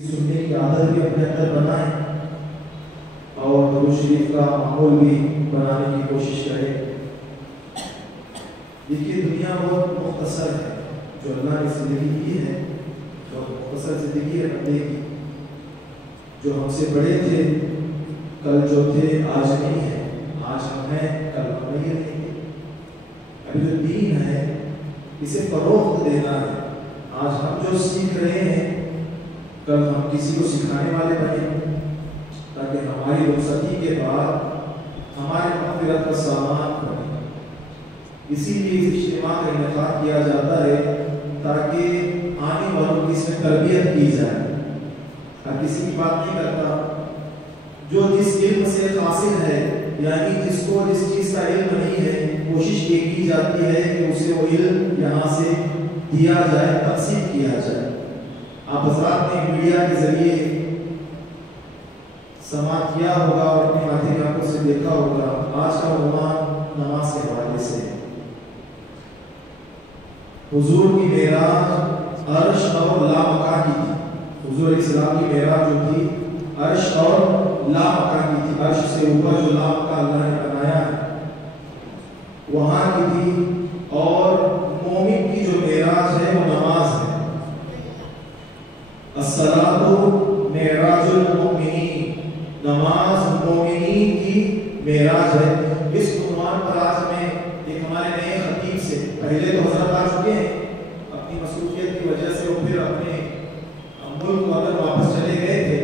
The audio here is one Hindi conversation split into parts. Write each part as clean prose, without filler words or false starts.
सुनने की आदत भी अपने अंदर बनाएं और दुरूद शरीफ का माहौल भी बनाने की कोशिश करें। देखिए, दुनिया बहुत मुख्तसर है। जो अल्लाह ने ज़िंदगी की है बहुत मुख्तसर ज़िंदगी है बंदे की। जो हमसे बड़े थे कल जो थे आज नहीं है, आज हम हैं कल हम नहीं रहेंगे। अभी जो दीन है इसे फरोख्त देना है। आज हम जो सीख रहे हैं कल हम किसी को सिखाने वाले बने, ताकि हमारी रुखसती के बाद हमारे मग़फ़िरत का सामान बने। इसीलिए इस इज्तिमा का इनेकाद किया जाता है ताकि आने वालों की इसमें तरबियत की जाए। हर किसी की बात नहीं करता, जो जिस इल्म से हासिल है, यानी जिसको जिस चीज़ का इल्म नहीं है, कोशिश ये की जाती है कि उसे वो इल्म यहाँ से दिया जाए, तक़सीम किया जाए। आप हज़रात ने मीडिया के ज़रिए समाअत किया होगा और अपनी माथे की आंखों से देखा होगा। आज का उन्वान नमाज के हवाले से। हुजूर की मेराज अर्श और लामकान की थी। हुजूर अलैहिस्सलाम की मेराज जो थी अर्श और लामकान की थी। अर्श से ऊपर जो लामकान अल्लाह ने बनाया है वहाँ की थी। और मोमिन की जो मेराज है वो नमाज है। अस्सलातु मेराजुल मोमिनीन, नमाज मोमिनीन की मेराज है। इस उन्वान पर आज में एक हमारे नए खतीब से, पहले तो हज़रत आ चुके हैं अपनी मसरूफियत की वजह से, वो फिर अपने मुल्क अगर वापस चले गए थे,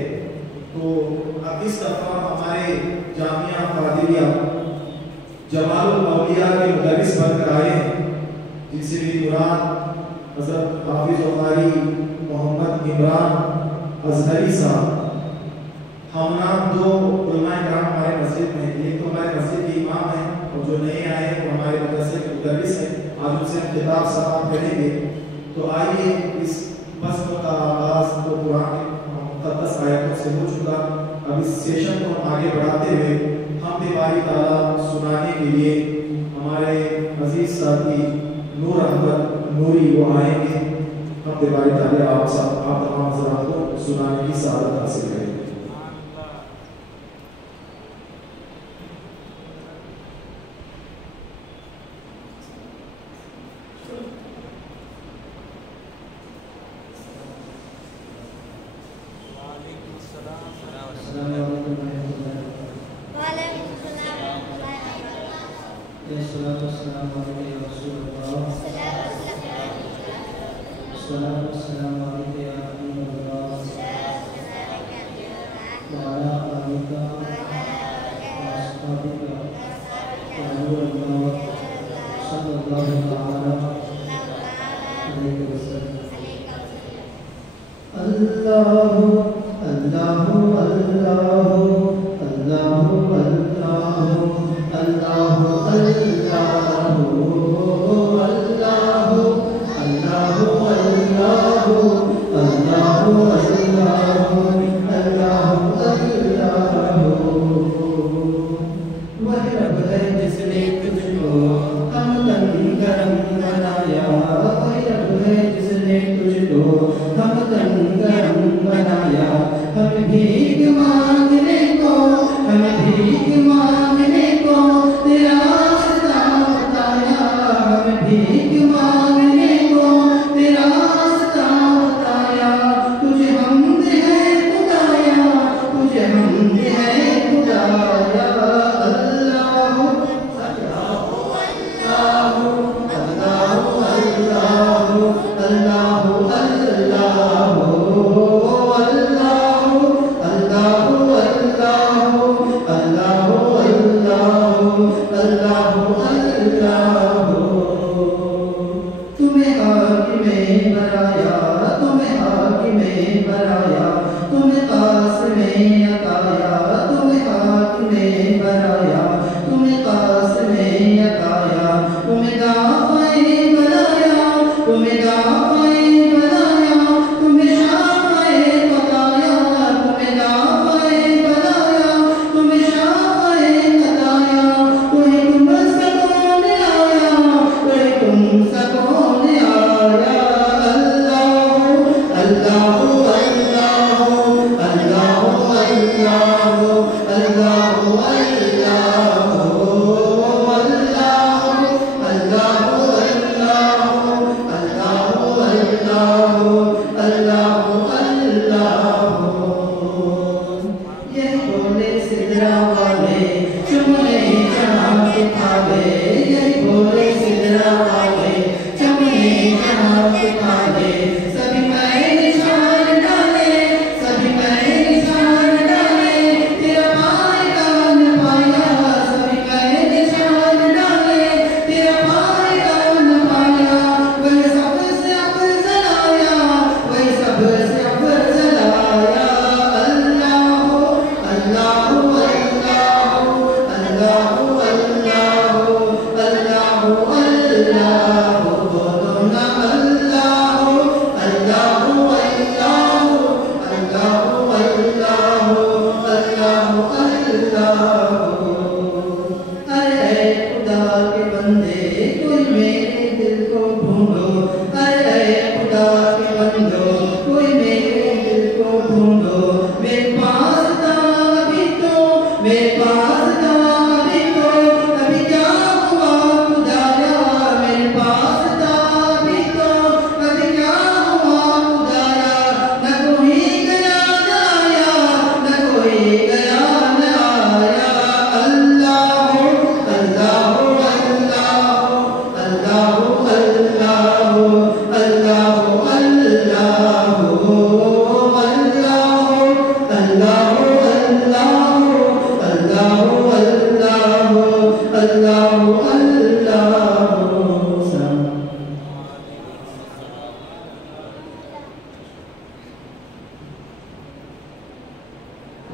तो अब इस दफ़ा हमारे जामिया फ़ादिलिया जमालुल औलिया के मुदर्रिस बनकर आए हैं, जिनसे भी मुराद हज़रत हाफिज़ क़ारी मोहम्मद इमरान अज़हरी साहब। हम नाम दो उलमाए कराम हमारे मस्जिद में, एक तो हमारे मस्जिद के इमाम हैं और जो नए आए हैं वो हमारे मदरसे के मुदर्रिस हैं। आज उनसे हम किताब समाअत करेंगे। तो आइए, इस बज़्म का आगाज़ तो कुरान के मुक़द्दस आयतों से हो चुका। अब इस सेशन को आगे बढ़ाते हुए हम बारी ताला सुनाने के लिए हमारे अजीज़ साथी नूर अहमद नूरी वो आएंगे। हम बारी ताला आप तमाम हज़रात को सुनाने की सआदत हासिल करेंगे। अल्लाह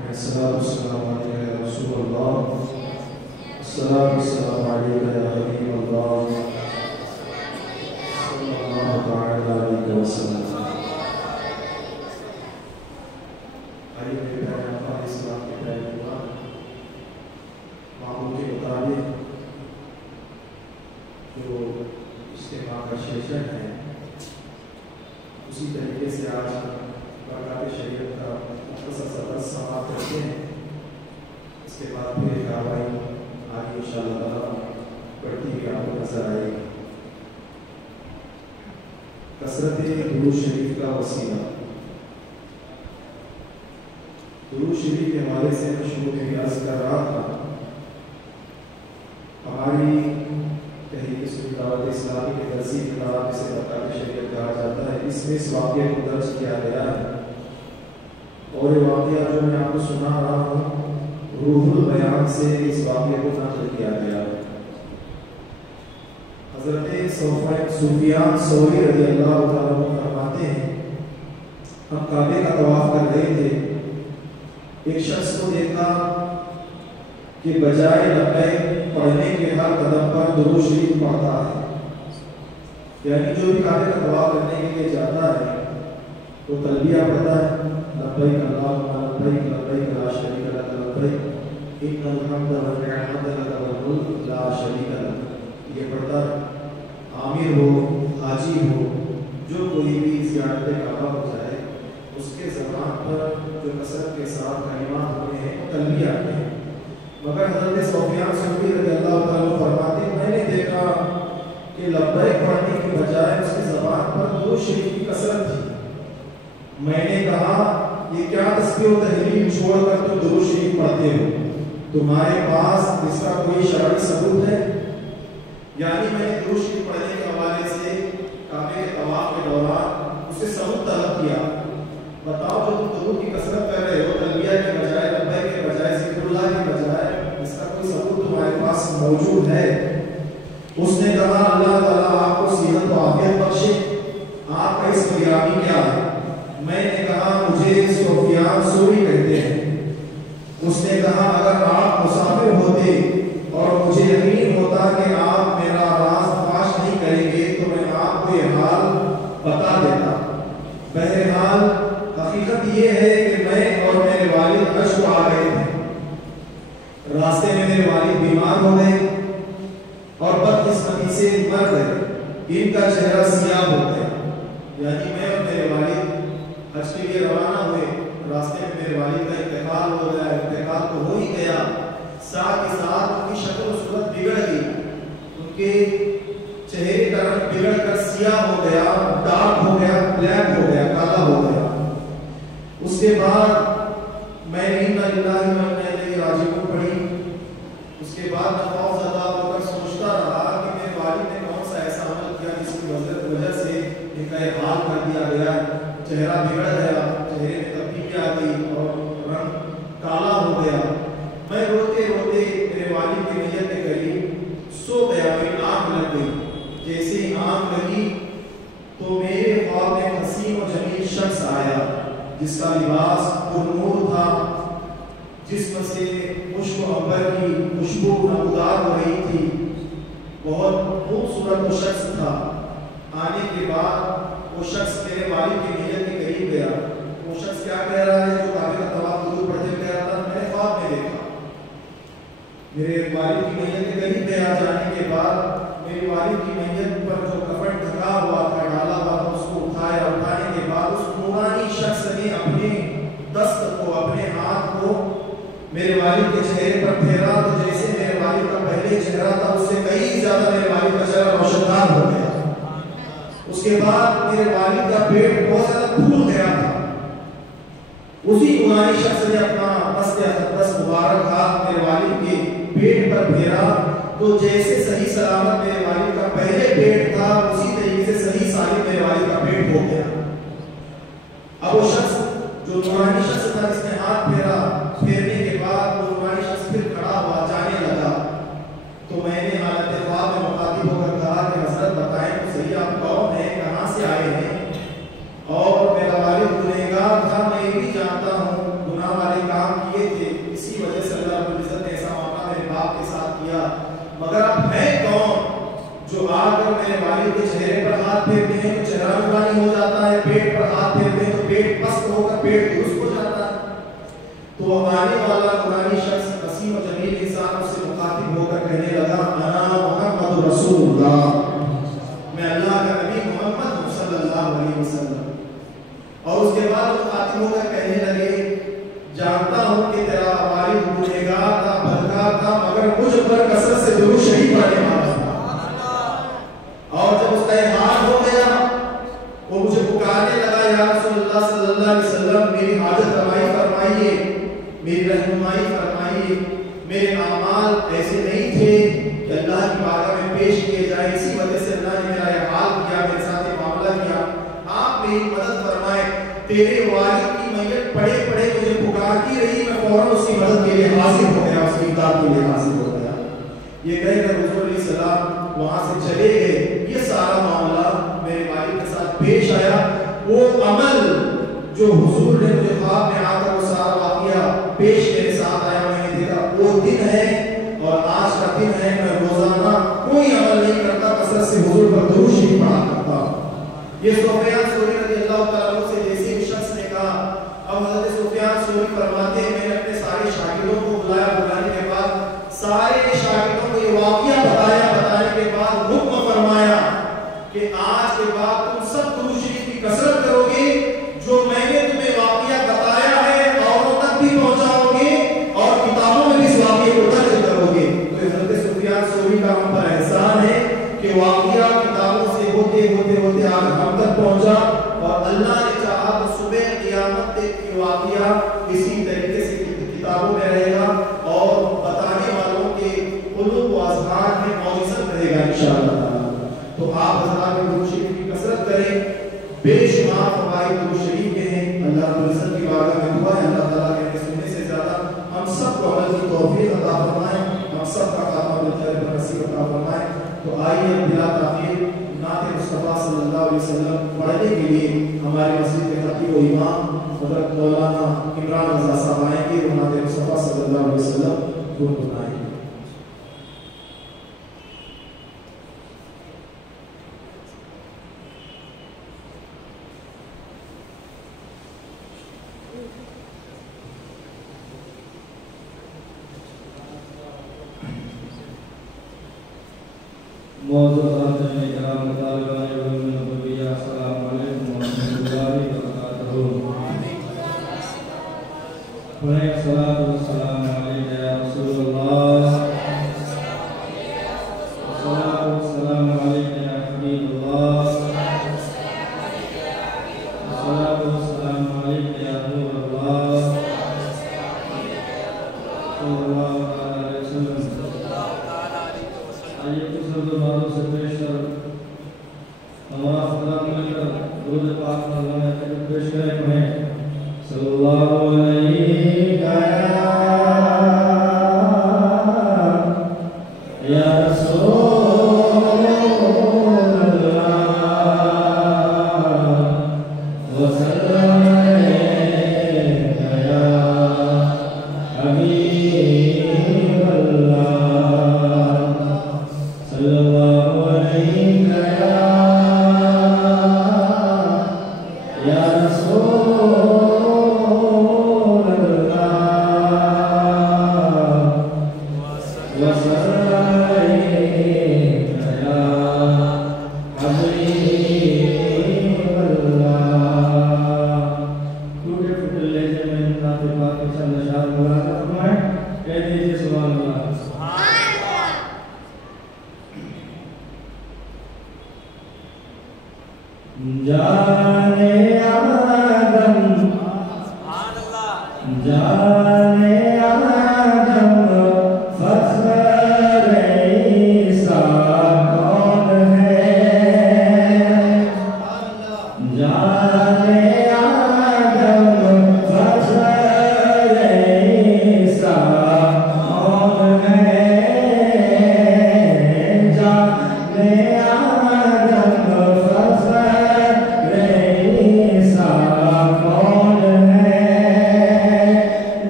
अस्सलाम वालेकुम या रसूल अल्लाह, अस्सलाम वालेकुम या हबीब अल्लाह, सल्लल्लाहु तआला अलैहि वसल्लम। आइए मेरे प्यारे आका इस्लाम के प्यारे गुलाम, मामूल के मुताबिक जो इज्तिमा का सेशन है उसी तरीके से आज बरकत शरीयत का मुख्तसर समाप्त करते हैं। इसके बाद फिर कार्रवाई आगे इंशाअल्लाह ताला बढ़ती हुई आपको नजर आएगी। कसरत दुरूद शरीफ का वसीला। दुरूद शरीफ के हवाले से मैं शुरू में अर्ज कर रहा था, हमारी तहरीक सुन्नी दावत इस्लामी के दरसी किताब जिसे बरकत शरीयत कहा जाता है, इसमें इस वाक़े को दर्ज किया गया है। और ये वाक़या जो मैं आपको सुना रहा हूँ, रूहुल बयान से इस वाक़े को नक़ल किया गया है। हज़रत सुफियान सौरी रज़ियल्लाहु ताला अन्हु फरमाते हैं, हम काबे का तवाफ कर रहे थे, एक शख्स को देखा कि बजाय लब्बैक पढ़ने के हर कदम पर दुरूद शरीफ पढ़ता है। यानी जो भी काबे का तवाफ करने के लिए जाता है वो तलबिया पढ़ता है, लब्बैक अल्लाहुम्मा लब्बैक लब्बैक ला शरीका लक लब्बैक इन्नल हम्दा वन निअमता लक वल मुल्क ला शरीका लक। ये पढ़ता है। आमिर हो, हाजी हो, जो कोई भी ज़ियारत काबा हो जाए, उसके ज़बान पर जो कसरत के साथ कलिमात होते हैं वो तलबिया आते हैं। मगर हज़रत सुफियान सौरी रज़ियल्लाहु ताला अन्हु फरमाते हैं, मैंने देखा कि लब्बैक पढ़ने के बजाय उसकी ज़बान पर दुरूद शरीफ की कसरत थी। मैंने कहा, ये क्या तस्बीह व तहलील छोड़कर तुम दुरूद शरीफ पढ़ते हो? तुम्हारे पास इसका कोई शरई सबूत है? यानी मैंने दुरूद शरीफ पढ़ने के हवाले से काबे के तवाफ के दौरान उससे सबूत तलब किया। बताओ, जो तुम दुरूद की कसरत कर रहे हो, तलबिया के बजाय, लब्बैक के बजाय, ज़िक्रुल्लाह के बजाय, इसका कोई सबूत तुम्हारे पास मौजूद है? उसने कहा, अल्लाह ताला आपको सेहत व आफियत बख्शे, आपका इसम गिरामी क्या है? मैंने कहा, मुझे सुफियान सौरी कहते हैं। उसने कहा, अगर आप मुसाफिर होते और मुझे यकीन होता कि आप मेरा राज फाश नहीं करेंगे तो मैं आपको ये हाल बता देता। बहरहाल हकीकत ये है कि मैं और मेरे वालिद अश्क आ गए थे। रास्ते में मेरे वालिद बीमार हो गए और बदकिस्मती से मर गए। इनका चेहरा सियाह हो गया। यानी मैं और मेरे वालिद हज के लिए रवाना हुए, रास्ते में मेरे वालिद का इंतकाल हो गया। इंतकाल तो हो ही गया, साथ ही साथ उनकी शक्ल और सूरत बिगड़ गई। उनके चेहरे का रंग बिगड़ कर सियाह हो गया, डार्क हो गया, ब्लैक हो गया, काला हो गया। उसके बाद मैंने इन्ना लिल्लाहि व इन्ना इलैहि राजिऊन पढ़ी। उसके बाद मैं खौफज़दा होकर सोचता रहा कि मेरे वालिद ने कौन सा ऐसा अमल किया जिसकी वजह से इनका ये हाल कर दिया गया। चेहरा बिगड़ गया, चेहरे में तब्दीली आ गई और रंग काला हो गया। मैं रोते रोते मेरे वालिद की मैयत के करीब सो गया। मेरी आंख लग गई। जैसे ही आंख लगी तो मेरे ख्वाब में हसीन और जमील शख्स आया जिसका लिबास पुरनूर था, जिस्म से मुश्क अंबर की खुशबू नमदार हो रही थी। बहुत खूबसूरत वो शख्स था। आने के बाद वो शख्स मेरे वालिद की मैयत के करीब गया। वो शख्स क्या कह रहा है? जो काबे का तवाफ दुरूद पढ़ते कह रहा था, मैंने ख्वाब में देखा। मेरे वालिद की मैयत के करीब गया। जाने के बाद मेरे वालिद की मैयत पर जो कफन ढका हुआ था, डाला हुआ था, उसको उठाया। उठाने के बाद उस नूरानी शख्स ने अपने दस्त को, अपने हाथ को मेरे वालिद के चेहरे पर फेरा तो जैसे मेरे वालिद का पहले चेहरा था उससे कई ज्यादा मेरे वालिद का चेहरा रोशनदार हो गया। उसके बाद मेरे वालिद का पेट बहुत ज्यादा फूल गया था। उसी नूरानी शख्स ने अपना दस्त मुबारक हाथ मेरे वालिद के पेट पर फेरा तो जैसे सही सलामत मेरे वालिद का पहले पेट था, उसी तरीके से सही सालिम मेरे वालिद का पेट हो गया। अब वो शख्स जो नूरानी शख्स था, जिसने हाथ फेरा, फेरने के बाद वो नूरानी शख्स फिर खड़ा हुआ, जाने लगा। तो मैंने हालत ख्वाब में मुखातिब होकर कहा कि हज़रत बताएं तो सही, आप कौन हैं, कहाँ से आए हैं? और मेरा वालिद गुनहगार था, मैं ये भी जानता हूँ, गुनाह वाले काम किए पेट दुरुस्त हो जाता है। तो आने वाला पुरानी शख्स हसीन और जमील इंसान उससे मुखातिब होकर कहने लगा, अना मुहम्मद रसूलुल्लाह, मैं अल्लाह का नबी मोहम्मद सल्लल्लाहु अलैहि वसल्लम। और उसके बाद मुखातिब होकर कहने लगे, जानता हूं कि तेरा वालिद गुनहगार था, बदकार था, मगर मुझ पर कसरत से दुरूद शरीफ पढ़ने वाला था। और जब उसका हाल हो गया, वो मुझे पुकारने लगा, या रसूलुल्लाह सल्लल्लाहु अलैहि वसल्लम, मेरी हाजत रवाई फरमाइए, मेरी रहनुमाई फरमाइए। मेरे अमाल ऐसे नहीं थे कि अल्लाह की बारगाह में पेश किए जाए, इसी वजह से अल्लाह ने मेरा यह हाल किया, मेरे साथ ये मामला किया। आप मेरी मदद फरमाए। तेरे वालिद की मैयत पड़े पड़े मुझे पुकारती रही, मैं फौरन उसकी मदद के लिए हाजिर हो गया, उसकी इमदाद के लिए हाजिर हो गया। ये कहकर हुजूर अलैहि सलाम वहां से चले गए। ये सारा मामला मेरे वालिद के साथ पेश आया। वो अमल जो हुजूर ने मुझे ख्वाब में आकर वो सारा वाकया पेश मेरे साथ आया, मैंने देखा वो दिन है और आज का दिन है। मैं रोजाना कोई अमल नहीं करता, कसरत से हुजूर पर दुरूद शरीफ पढ़ा करता। ये सुफियान सौरी रज़ियल्लाहु तआला अन्हु से जैसे भी शख्स ने कहा। अब हज़रत सुफियान सौरी फरमाते हैं, मैंने अपने सारे शागिर्दों को बुलाया, बुलाने के बाद सारे शागिर्दों को ये वाकया बताया, बताने के बाद हुक्म फरमाया कि आज के बाद तुम सब दुरूद शरीफ की कसरत करोगे, जो मैंने तुम्हें वाकया बताया है औरों तक भी पहुंचाओगे और किताबों में भी इस वाकये को दर्ज करोगे। तो हज़रत सुफियान सौरी का हम पर एहसान है कि वाकया किताबों से होते होते होते आज हम तक पहुंचा, और अल्लाह ने चाहा तो सुबह क़यामत तक ये वाकया इसी तरीके से किताबों में रहेगा और बताने वालों के क़ुलूब व अज़हार में मौजूद रहेगा इंशाअल्लाह। तो आप हज़रात दुरूद शरीफ की कसरत करें, बेशुमार फवाइद दुरूद शरीफ के हैं। अल्लाह रब्बुल इज़्ज़त की बारगाह में दुआ है अल्लाह ताला के सुनने से ज्यादा हम सबको अमल की तौफीक अता फरमाए, हम सब का खात्मा बिल खैर नसीब अता फरमाए। तो आइए बिला ताखीर नाते मुस्तफा सल्लल्लाहु अलैहि वसल्लम पढ़ने के लिए हमारे मस्जिद के खतीब व इमाम हज़रत मौलाना इमरान रज़ा साहब आएंगे, वो नाते मुस्तफा सल्लल्लाहु अलैहि वसल्लम गुनगुनाएंगे।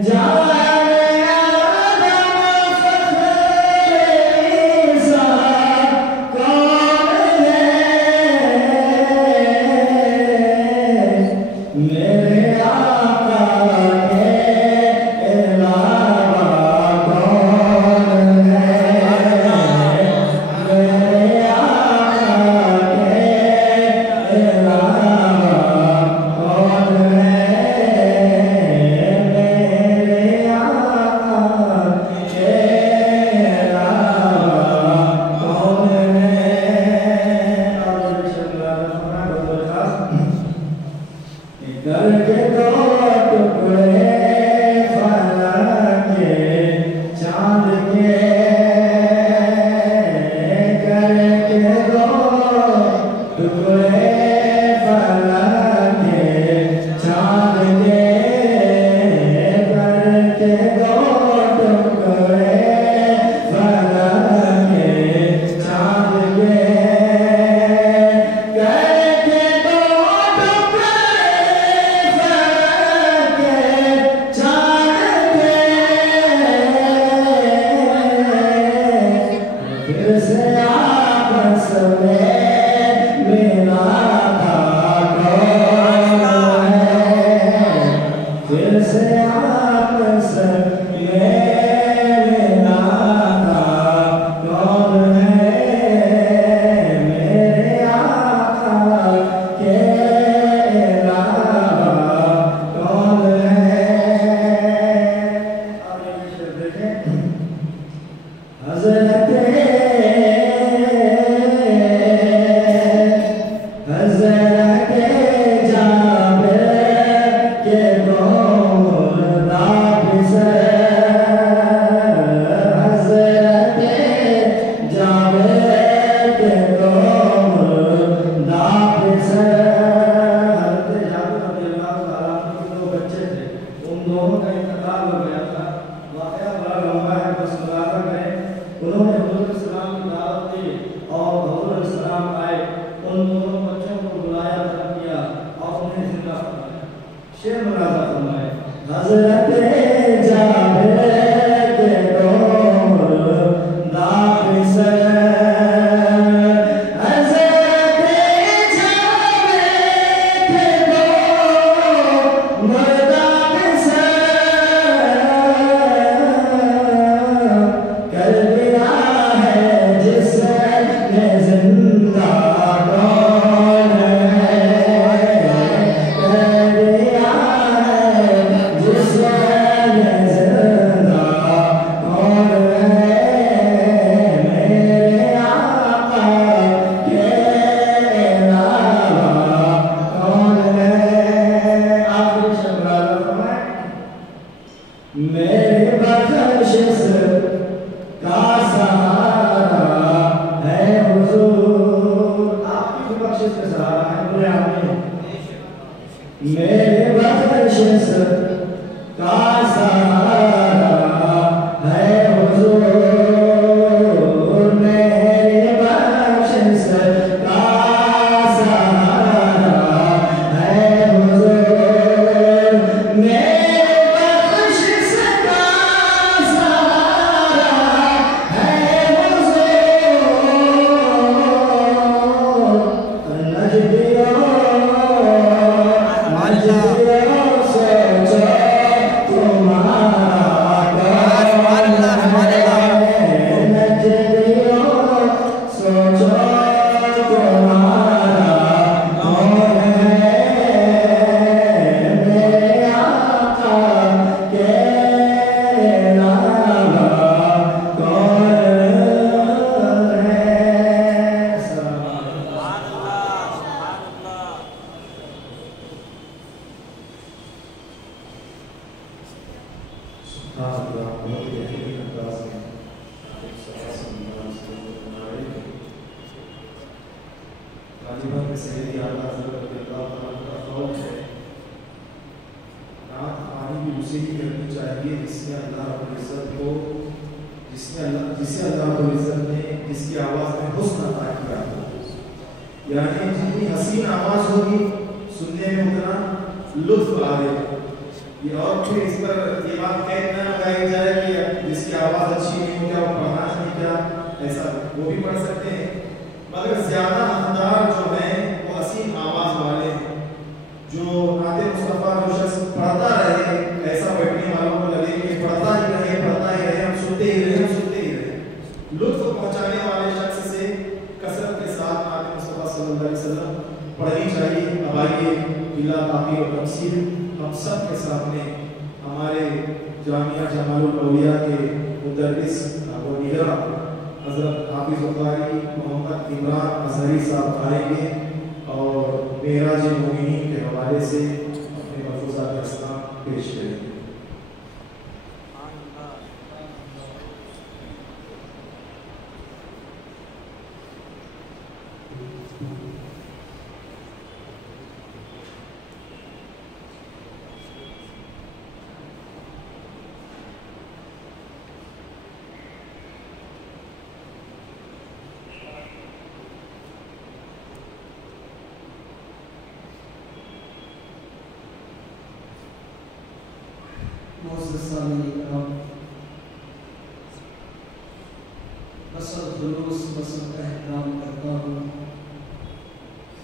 जा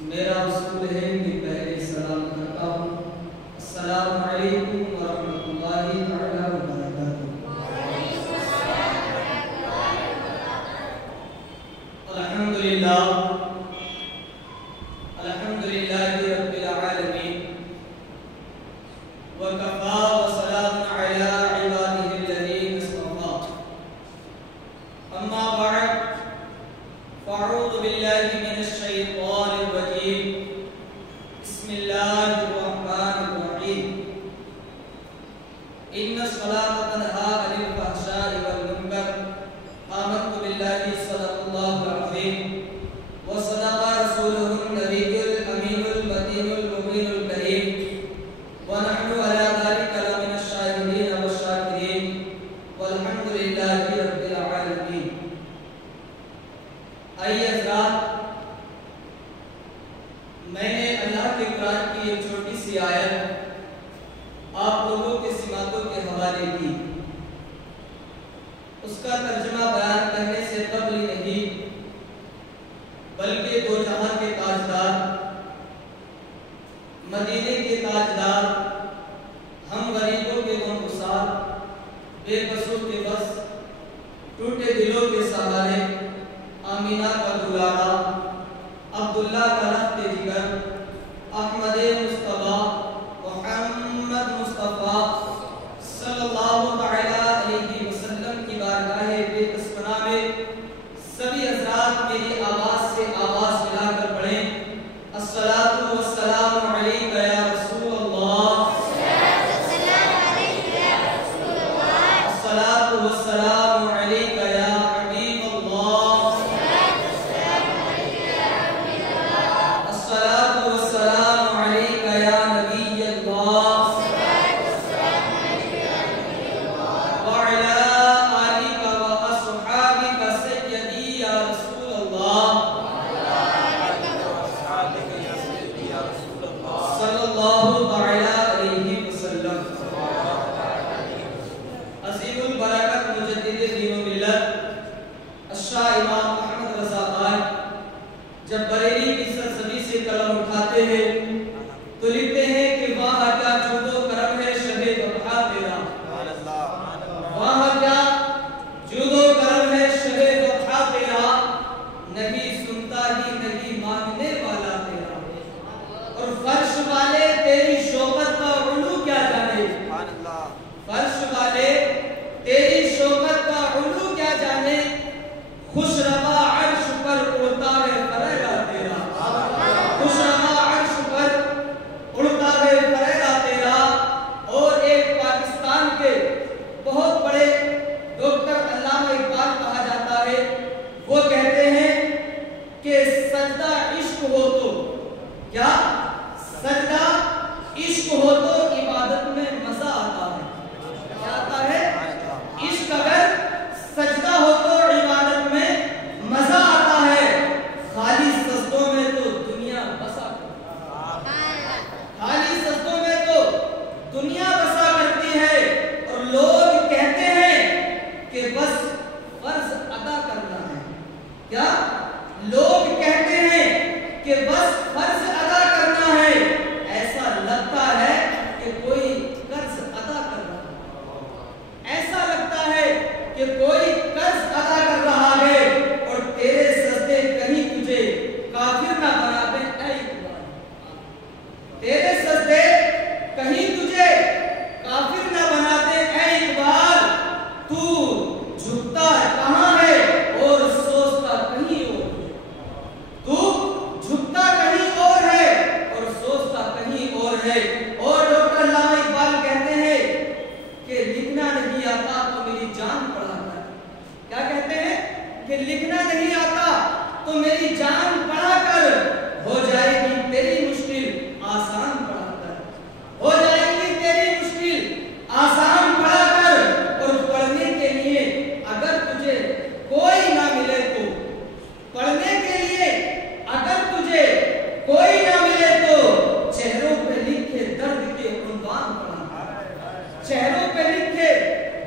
मेरा उसूल है कि पहले सलाम करता हूँ। अस्सलामु अलैकुम इन्ना सलात तनहा अनिल फहशाइ वल मुनकर आमन्तु बिल्लाहि सल्लल्लाहु अलैहि व सदाqa रसूलुहुन नबियुल अमीनुल मतीनुल मुमिनुल करीम व नहनु अला ज़ालिका लमिनश शाहिदीन व शाकिरीन वल्हम्दुलिल्लाहि रब्बिल आलमीन। आइए हज़रात, मैंने अल्लाह के कुरान की एक छोटी सी आयत आप लोगों के सिमातों के हवाले की। उसका तर्जुमा बयान करने से कबल ही नहीं, बल्कि दो जहां के ताजदार, मदीने के ताजदार, हम गरीबों के गमगुसार, बेबसों के बस, टूटे दिलों के सहारे, आमीना का दुलारा, अब्दुल्ला का रफ्ते जिगर, अहमद मुस्तफा मोहम्मद मुस्तफा सल्लल्लाहु तआला अलैहि वसल्लम की बारगाह बेकसपना में सभी हज़रात मेरी आवाज़ से आवाज़ मिलाकर पढ़ें, अस्सलातु वस्सलामु अलैका या रसूलल्लाह, अस्सलातु वस्सलामु अलैका या हबीबल्लाह, अस्सलातु वस्सलामु अलैका या नबियल्लाह, व अला आलिका व अस्हाबिका सय्यदी या रसूलल्लाह, सल्लल्लाहु तआला अलैहि वसल्लम। अज़ीमुल बरकत मुजद्दिद दीन व मिल्लत अश्शाह इमाम अहमद रज़ा खान जब बरेली की सरजमी से कलम उठाते हैं तो लिखते हैं कि वाह क्या जूदो करम है शबे वफा तेरा, वाह क्या जूदो करम है शबे वफा तेरा, नहीं सुनता ही नहीं मांगने वाला तेरा, और फर्श वाले तेरी शौकत का उलू क्या जाने, फर्श वाले तेरी शौकत का उलू क्या जाने, खुशरवा अर्श पर उड़ता है फरेरा तेरा, खुशरवा अर्श पर उड़ता है फरेरा तेरा। और एक पाकिस्तान के बहुत बड़े डॉक्टर अल्लामा इकबाल कहा जाता है, वो कहते हैं कि सजदा इश्क हो तो क्या, सजदा इश्क हो तो इबादत में मजा आता है, क्या आता है, इश्क अगर सजदा हो तो इबादत में मजा आता है, खाली सजदों में तो दुनिया बसा, खाली सजदों में तो दुनिया बसा करती है, और लोग कहते हैं कि बस फर्ज अदा करना है, क्या लोग कहते हैं कि बस फर्ज अदा करना है, ऐसा लगता है कि कोई कर्ज अदा कर रहा है, ऐसा लगता है कि कोई कर्ज अदा कर रहा है, और तेरे सजदे कहीं तुझे काफिर ना बना दे ऐ इकबाल, तेरे सजदे कहीं तुझे काफिर ना बना दे ऐ इकबाल, तू झुकता कहां है और सोचता कहीं और, तू झुकता कहीं और है और सोचता कहीं और है। और डॉक्टर अल्लामा इकबाल कहते हैं कि लिखना नहीं आता तो मेरी जान पढ़ाकर, क्या कहते हैं कि लिखना नहीं आता तो मेरी जान पढ़ाकर, हो जाएगी तेरी मुश्किल आसान पढ़ाकर, हो जाएगी तेरी मुश्किल आसान पढ़ाकर। और पढ़ने के लिए अगर तुझे कोई ना मिले तो, पढ़ने के लिए अगर तुझे कोई ना मिले तो, चेहरों पे लिखे दर्द के उन्वान पढ़ा, चेहरों पे लिखे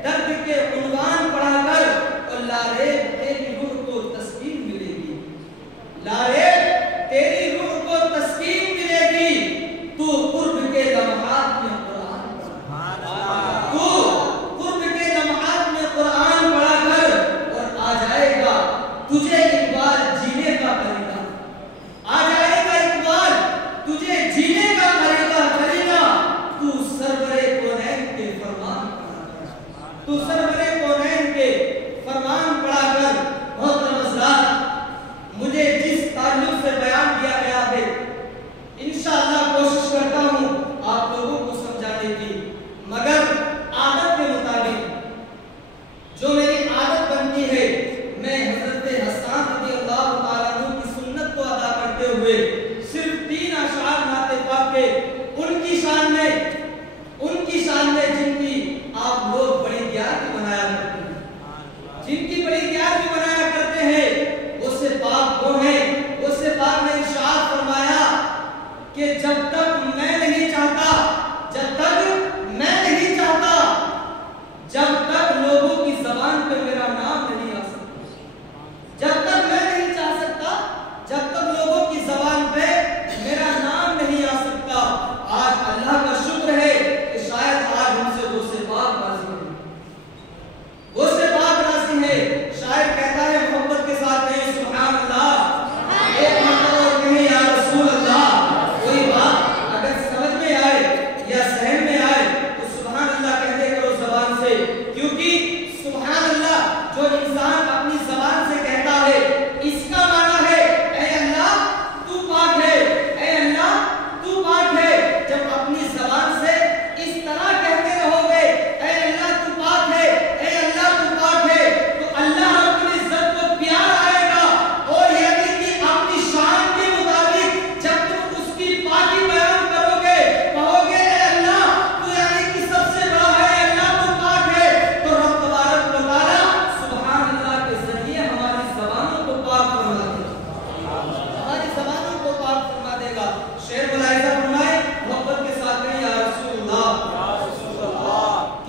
दर्द के उन्वान पढ़ाकर, और लारेब तेरी रूह को तस्कीन मिलेगी, लारेब तेरी रूह को तस्कीन मिलेगी, तू कुर्ब के लम्हात में कुरान पढ़ा, तू कुर्ब के लम्हात में कुरान पढ़ाकर, और आ जाएगा तुझे इकबाल जीने का तरीका, आ जाएगा इकबाल तुझे जीने का तरीका करेगा, तू सरवरे कौनैन के फरमान पढ़ाकर, तू सरवरे कौनैन के फरमान पढ़ाकर। बहुत नमस्कार, मुझे जिस ताल्लुक से बयान किया गया है इंशाअल्लाह कोशिश करता हूँ आप लोगों को समझाने की, मगर आदम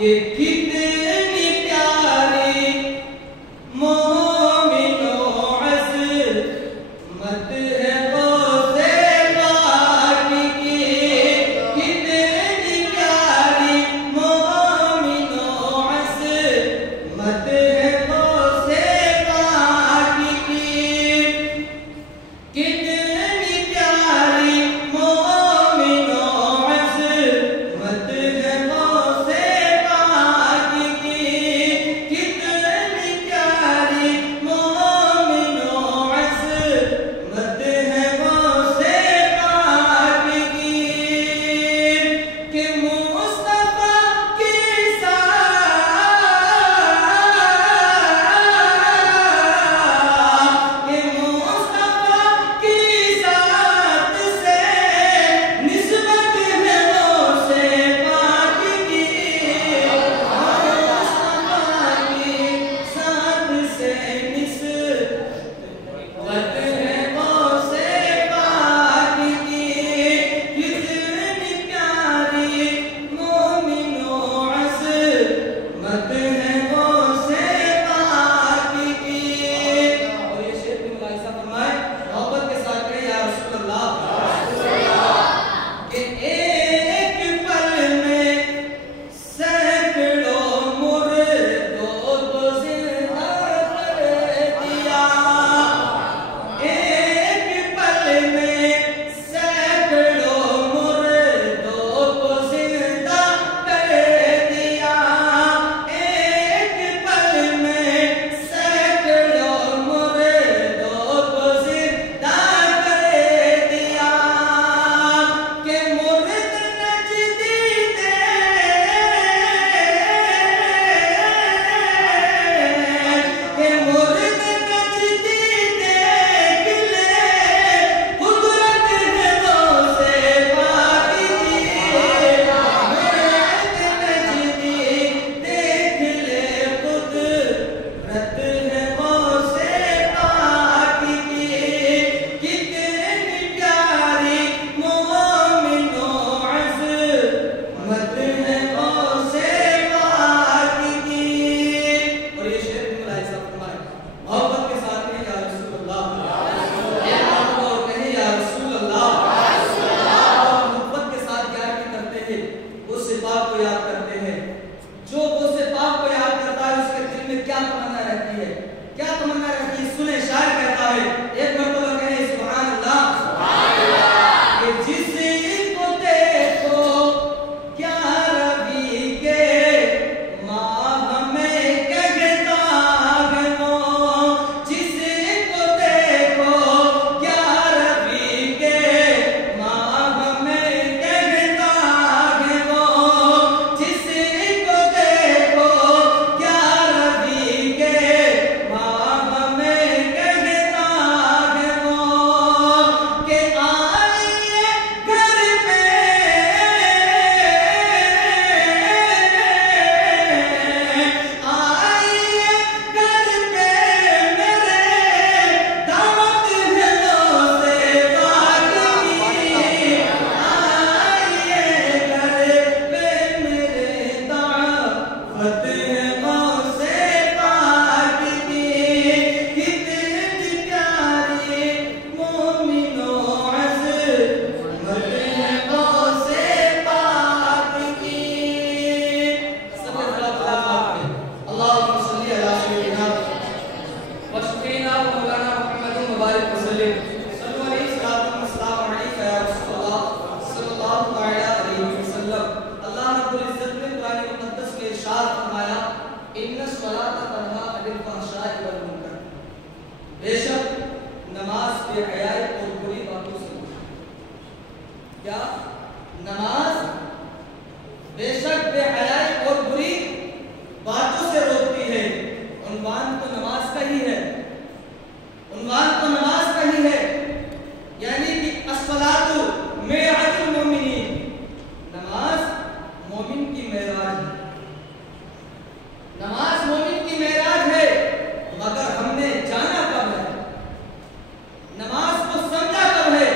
कि कितनी प्यारी मोमिनो अज़मत है गौसे पाक की, कितनी प्यारी मोमिनो अज़मत है गौसे पाक की, कितनी प्यारी मोमिनो अज़मत है गौसे पाक की, कितनी प्यारी मोमिनो अज़मत है गौसे पाक की, कि मुस्तफा की कि मुस्तफा की साथ से निस्बत है गौसे पाक की, मुस्तफा की साथ से निस्बत है गौसे पाक की, कितनी प्यारी मोमिनो अज़मत है गौसे पाक की। और ये शेर भी मुलाहिज़ा फरमाए, मोहब्बत के साथ कहे या रसूल अल्लाह, कि एक पल में सैकड़ों मुर्दों को जिंदा कर दिया, एक पल में सैकड़ों मुर्दों को जिंदा कर दिया, एक पल में सैकड़ों मुर्दों को जिंदा कर दिया, कि मुर्द नजदी के मुर्द नजदी देख ले कुदरत है गौसे पाक की, मुर्द नजदी देख ले कुदरत है गौसे पाक की, कितनी प्यारी मोमिनो अज़मत है गौसे पाक की। और ये शेर भी मुलाहिज़ा फरमाए, मोहब्बत के साथ कहे या रसूल अल्लाह, एक बार और कहे या रसूल अल्लाह, और मोहब्बत के साथ याद भी करते हैं, वो सिफात को याद करते हैं, जो वो सिफात को याद करता है उसके दिल में क्या तमन्ना रहती है, क्या तमन्ना रहती है। सुने, शायर कहता है, एक मरतबा कहे सुभान अल्लाह, कि जिसको देखो क्या रवि के माँ हमें कहता है वो, जिसको देखो क्या रवि के माँ हमें कहता है वो, जिसको देखो क्या रवि के माँ हमें कहता है वो, कि आइए घर पे, आइए घर पे मेरे दावत है गौसे पाक की, आइए घर पे मेरे दावत है गौसे पाक की, कितनी प्यारी मोमिनो अज़मत है गौसे पाक की। सब अल्लाहुम्मा सल्ली अला सय्यिदिना व शफीना व मौलाना मुहम्मद मुबारक वसल्लम, सल्लल्लाहु अलैहि वसल्लम अलैका या रसूलल्लाह सल्लल्लाहु तआला अलैहि वसल्लम। अल्लाह रब्बुल इज्जत ने कुरान मुक़द्दस में इरशाद फरमाया, इन्ना सलाता तन्हा अनिल फहशाई वल मुनकर, बेशक नमाज बेहयाई और बुरी बातों से रोकती है। क्या नमाज बेशक बेहयाई और बुरी बातों से रोकती है। उन्वान तो नमाज का ही है, उन्वान तो नमाज का ही है, यानी कि अस्सलातु मेअतुल मोमिनीन, नमाज मोमिन की मेराज है, नमाज मोमिन की मेराज है, मगर हमने जाना कब है, नमाज को समझा कब है,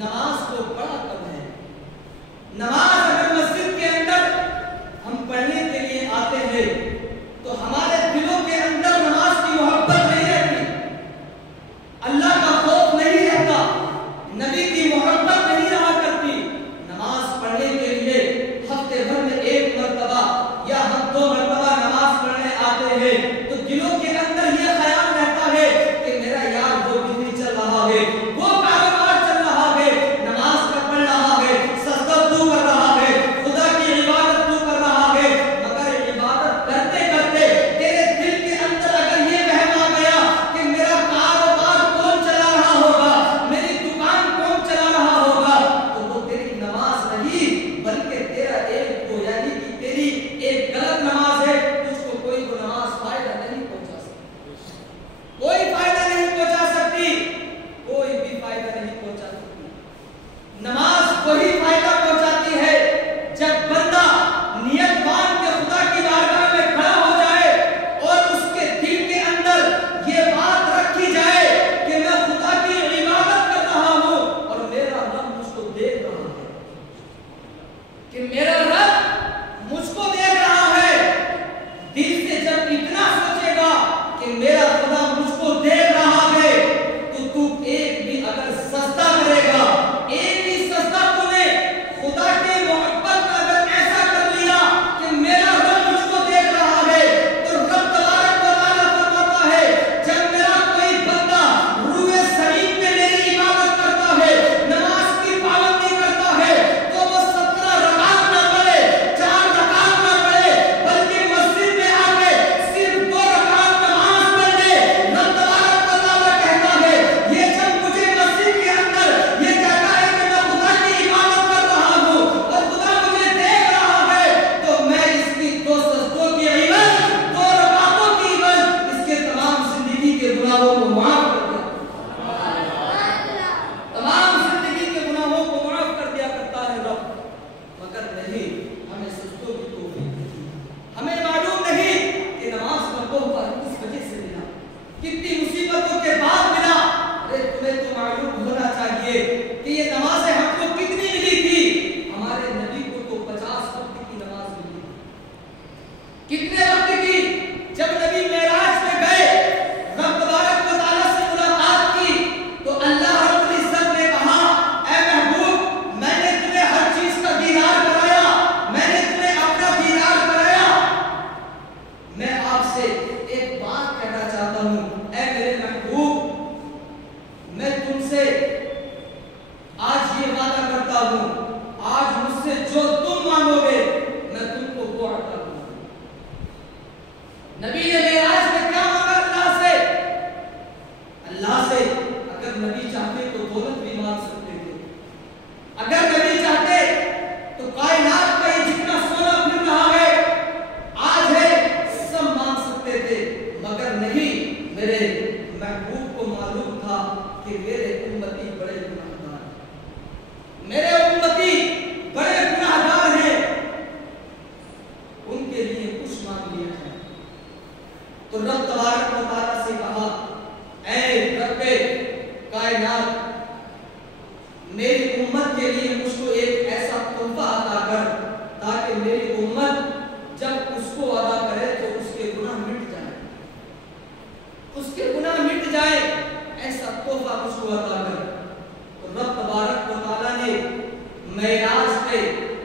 नमाज को पढ़ा कब है। नमाज अगर मस्जिद के अंदर कितने वक्त की? जब नबी मेराज में गए, रब तबारक व तआला से मुलाकात की, तो अल्लाह रब्बुल इज्जत ने कहा, ऐ महबूब, मैंने तुम्हें हर चीज का दीदार कराया, मैंने तुम्हें अपना दीदार कराया। मैं आपसे एक बात कहना चाहता हूं, ऐ मेरे महबूब, मैं तुमसे आज ये वादा करता हूं, आज मुझसे जो तुम मांगोगे मैं तुमको वो अता करूंगा। नबी ने मेराज में क्या मांगा अल्लाह से? अल्लाह से अगर नबी चाहते तो दौलत भी मांग सकते थे, अगर नबी चाहते तो कायनात का ये जितना सोना फिर रहा है आज है सब मांग सकते थे, मगर नहीं, मेरे महबूब को मालूम था कि मेरे उम्मती बड़े गुनाहगार, मेरे उम्मती बड़े गुनाहगार हैं, उनके लिए कुछ मांग लिया जाए। तो रब तबारक व तआला से कहा, ऐ रब्बे कायनात, मेरी उम्मत के लिए मुझको एक ऐसा तोहफा अता कर ताकि मेरी उम्मत जब उसको अदा करे तो उसके गुनाह मिट जाए, उसके गुनाह मिट जाए, ऐसा तोहफा मुझको अता कर। तो रब तबारक व तआला ने मेराज पे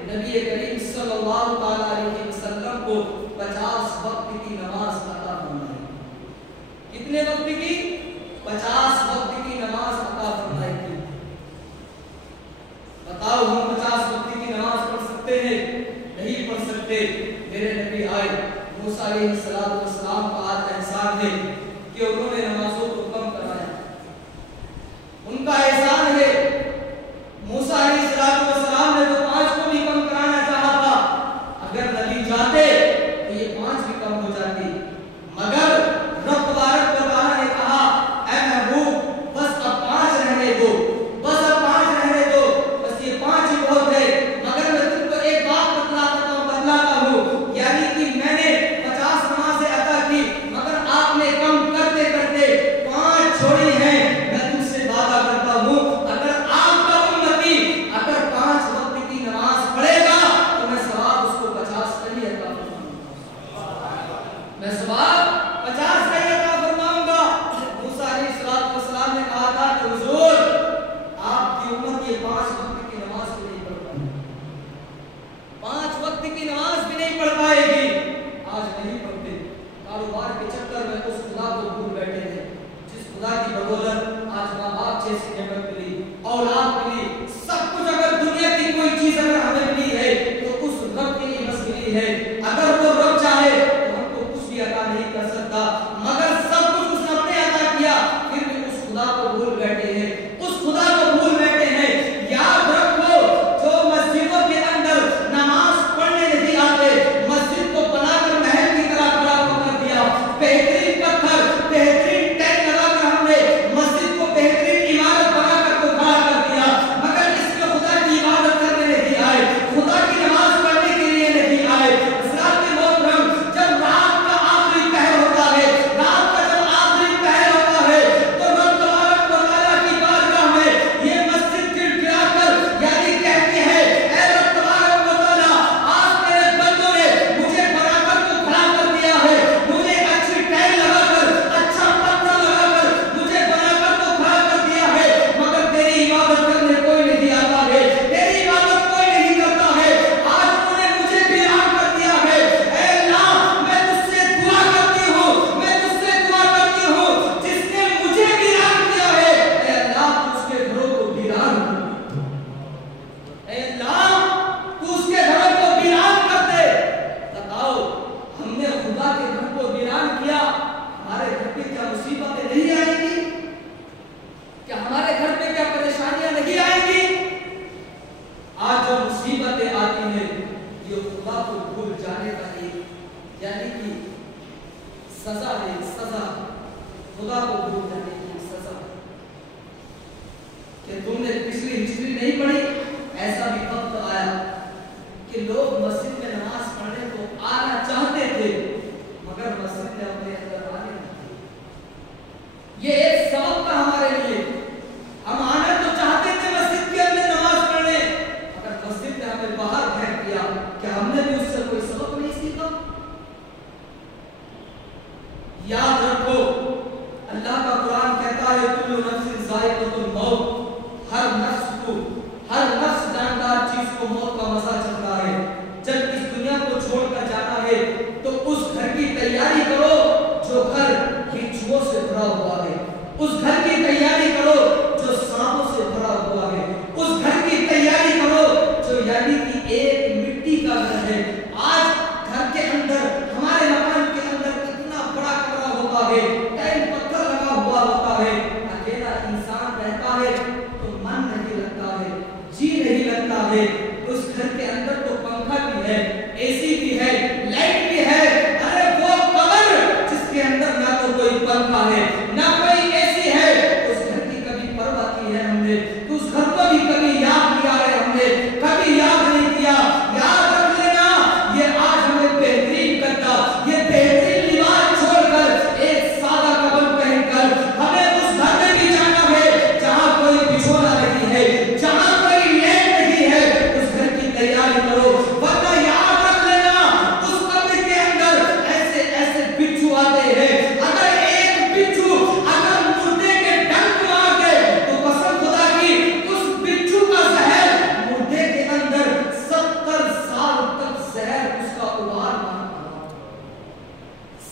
नबी करीम सल्लल्लाहु अलैहि वसल्लम को 50 वक्त की नमाज अता फरमाई। कितने वक्त की? 50 वक्त की नमाज अता फरमाई थी। बताओ, हम 50 वक्त की नमाज पढ़ सकते हैं? नहीं पढ़ सकते। मेरे नबी आए, मूसा अलैहिस्सलाम का आज एहसान है कि उन्होंने नमाजों को कम कराया, उनका एहसान है। मूसा अलैहिस्सलाम ने तो 5 को भी कम कराना चाहा था, अगर नबी चाहते तो ये 5 भी कम हो जाती, मगर रब तबारक व तआला ने कहा, ऐ महबूब, बस अब 5 रहने दो, बस अब 5 रहने दो, बस ये 5 ही बहुत है। मगर मैं तुमको एक बात बतलाता हूँ, यानी कि मैंने 50 नमाजें अता की, मगर आपने कम करते करते 5 छोड़ी हैं। मैं तुमसे वादा करता हूँ, अगर आपका उम्मती अगर 5 वक्त की नमाज पढ़ेगा तो मैं सवाब उसको 50 का ही अता फरमाऊंगा, मैं सवाब 50 का ही अता फरमाऊंगा। मूसा अलैहिस्सलाम ने कहा था कि हुजूर, आपकी उम्मत ये 5 वक्त की नमाज भी नहीं पढ़ पाएगी, 5 वक्त की नमाज भी नहीं पढ़ पाएगी। आज नहीं पढ़ते, कारोबार के चक्कर में उस खुदा को भूल बैठे हैं, जिस खुदा की बदौलत आज माँ बाप जैसी नेमत मिली, औलाद मिली, सब कुछ। अगर दुनिया की कोई चीज अगर हमें मिली है तो उस रब की निमत मिली है। अगर वो रब चाहे तो हमको कुछ भी अता नहीं कर सकता, मगर सब कुछ उसने अपने अता किया, फिर भी उस खुदा को भूल बैठे हैं, उस खुदा को भूल बैठे हैं। याद रखो, जो मस्जिदों के अंदर नमाज पढ़ने नहीं आते, मस्जिद को बनाकर महल की तरह खड़ा कर दिया, बेहतरीन पत्थर, बेहतरीन टैंक लगाकर हमने मस्जिद को बेहतरीन इमारत बनाकर को खड़ा कर दिया, मगर इसमें खुदा की इबादत करने नहीं आए, खुदा की नमाज पढ़ने के लिए नहीं आए। हज़रात मोहतरम, जब रात का आखिरी पहर होता है, रात का जब आखिरी पहर होता है, तो रब तबारक व तआला की बारगाह में ये मस्जिद गिड़गिड़ाकर यानी कहती है, ऐ रब तबारक व तआला, आज तेरे बंदों ने मुझे बनाकर तो खड़ा कर दिया है, मुझे अच्छी टाइल लगाकर, अच्छा पत्थर लगाकर मुझे बनाकर तो खड़ा कर दिया है, मगर तेरी इबादत करने कोई नहीं आता है, तेरी इबादत कोई नहीं करता है। आज उन्होंने मुझे वीरान कर दिया है। ऐ अल्लाह, मैं तुझसे दुआ करती हूँ, मैं तुझसे दुआ करती हूँ, जिसने मुझे वीरान किया है, ऐ अल्लाह, तू उसके घरों को वीरान कर, ऐ अल्लाह, तू उसके घरों को वीरान कर दे। बताओ, हमने खुदा के घर को वीरान किया, हमारे घर पे क्या मुसीबतें नहीं आएंगी? क्या हमारे घर पे क्या परेशानियां नहीं आएंगी? आज जो मुसीबतें आती हैं, ये खुदा को भूल जाने का एक यानी कि सजा है, सजा, खुदा को भूल जाने की सजा। कि तुमने पिछली हिस्ट्री नहीं पढ़ी? ऐसा भी वक्त आया कि लोग मस्जिद में नमाज पढ़ने को आना चाहते थे, मगर मस्जिद में अपने अंदर आने नहीं थे। ये एक सबक था हमारे लिए। हम आना तो चाहते थे मस्जिद के अंदर नमाज पढ़ने, मगर मस्जिद ने हमें बाहर फेंक दिया। क्या हमने भी उससे कोई सबक नहीं सीखा? याद रखो, अल्लाह का कुरान कहता है कुल्लु नफ्सिन ज़ाइक़तुल मौत, हर नफ्स जानदार चीज को मौत का मजा चलता है। जब इस दुनिया को छोड़कर जाना है तो उस घर की तैयारी करो जो घर बिच्छुओं से भरा हुआ है, उस घर की तैयारी करो जो सांपों से भरा हुआ है, उस घर की तैयारी करो जो यानी कि एक मिट्टी का घर है। आज घर के अंदर, हमारे मकान के अंदर इतना बड़ा कमरा होता है, टाइल पत्थर लगा हुआ होता है, अकेला इंसान रहता है तो मन नहीं लगता है, जी नहीं लगता है। उस घर के अंदर तो पंखा भी है, एसी भी है, लाइट भी है। अरे वो कब्र जिसके अंदर ना तो कोई पंखा है ना कोई एसी है, उस घर की कभी परवाह की है हमने? तो उस घर को भी कभी याद किया है हमने? कभी याद नहीं किया। याद रख लेना, ये आज हमें बेहतरीन करता, ये बेहतरीन लिबास छोड़कर एक सादा कपड़ा पहनकर हमें उस घर में भी जाना है जहां कोई बिछोना नहीं है, जहां कोई लेट नहीं है। उस घर की तैयारी करो, वरना याद रख लेना उस कब्र के अंदर ऐसे ऐसे बिच्छू आते हैं। अगर एक बिच्छू अगर मुर्दे के डंक मार दे तो कसम खुदा की उस बिच्छू का जहर मुर्दे के अंदर 70 साल तक जहर उसका उबाल मारता,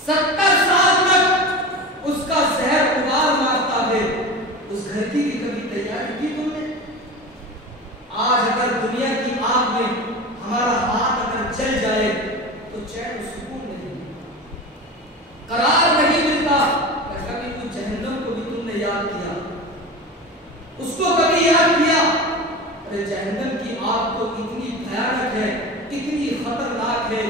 70 साल तक उसका जहर उबाल मारता है। उस घर की भी कभी तैयारी की तुमने? आज अगर दुनिया की आग में हमारा हाथ अगर जल जाए तो चैन सुकून नहीं मिलता, करार नहीं मिलता। कभी उस जहन्नम को भी तुमने याद किया? उसको कभी याद किया? अरे जहन्नम की आग तो इतनी भयानक है, इतनी खतरनाक है।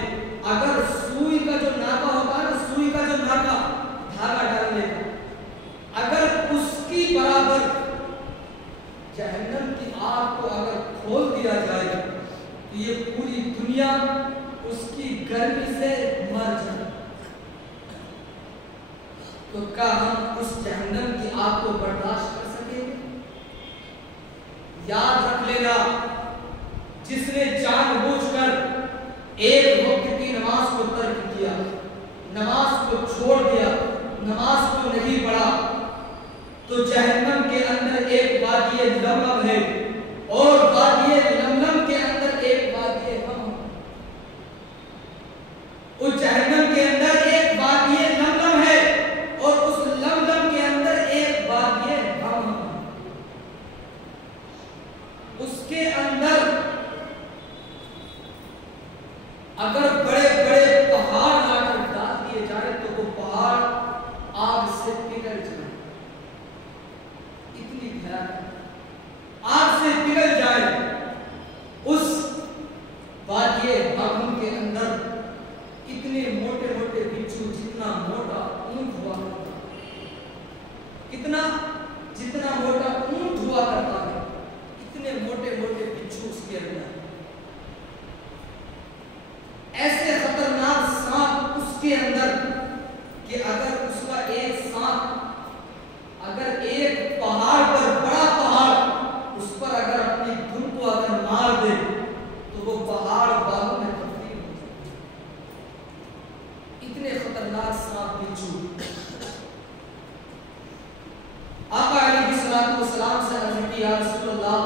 अगर सुई का जो नाका होता है ना, सुई का जो नाका धागा डालने का, अगर उसकी बराबर जहन्नम की आग को अगर खोल दिया जाए तो ये पूरी दुनिया उसकी गर्मी से मर जाए। तो क्या हम उस जहन्नम की आग को बर्दाश्त कर सकेंगे? याद रख लेना, जिसने जानबूझकर एक वक्त की नमाज को तर्क किया, नमाज को छोड़ दिया, नमाज को नहीं पढ़ा, तो जहन्नम के अंदर एक वादिये लमलम है और वादिये लमलम के अंदर एक वादिये हम। उस जहन्नम के अंदर एक वादिये लमलम है और उस लमलम के अंदर एक वादिये हम। उसके अंदर अगर बड़े बड़े पहाड़ लाकर डाल दिए जाए तो वो पहाड़ आग से पिघल जाए, इतनी भयानक आग से पिघल जाए। उस वादिये बागुन के अंदर इतने मोटे मोटे बिच्छू, जितना मोटा ऊंट हुआ करता, इतना जितना मोटा ऊंट हुआ करता है, इतने मोटे मोटे बिच्छू उसके अंदर। ऐसे खतरनाक सांप उसके अंदर कि अगर उसका एक सांप अगर एक पहाड़ पर, बड़ा पहाड़, उस पर अगर अपनी धुन को अगर मार दे तो वो पहाड़ बालू में तब्दील हो जाए। इतने खतरनाक सांप बिच्छू। आका अलैहिस्सलातु वस्सलाम से अर्ज़ की, या रसूलल्लाह,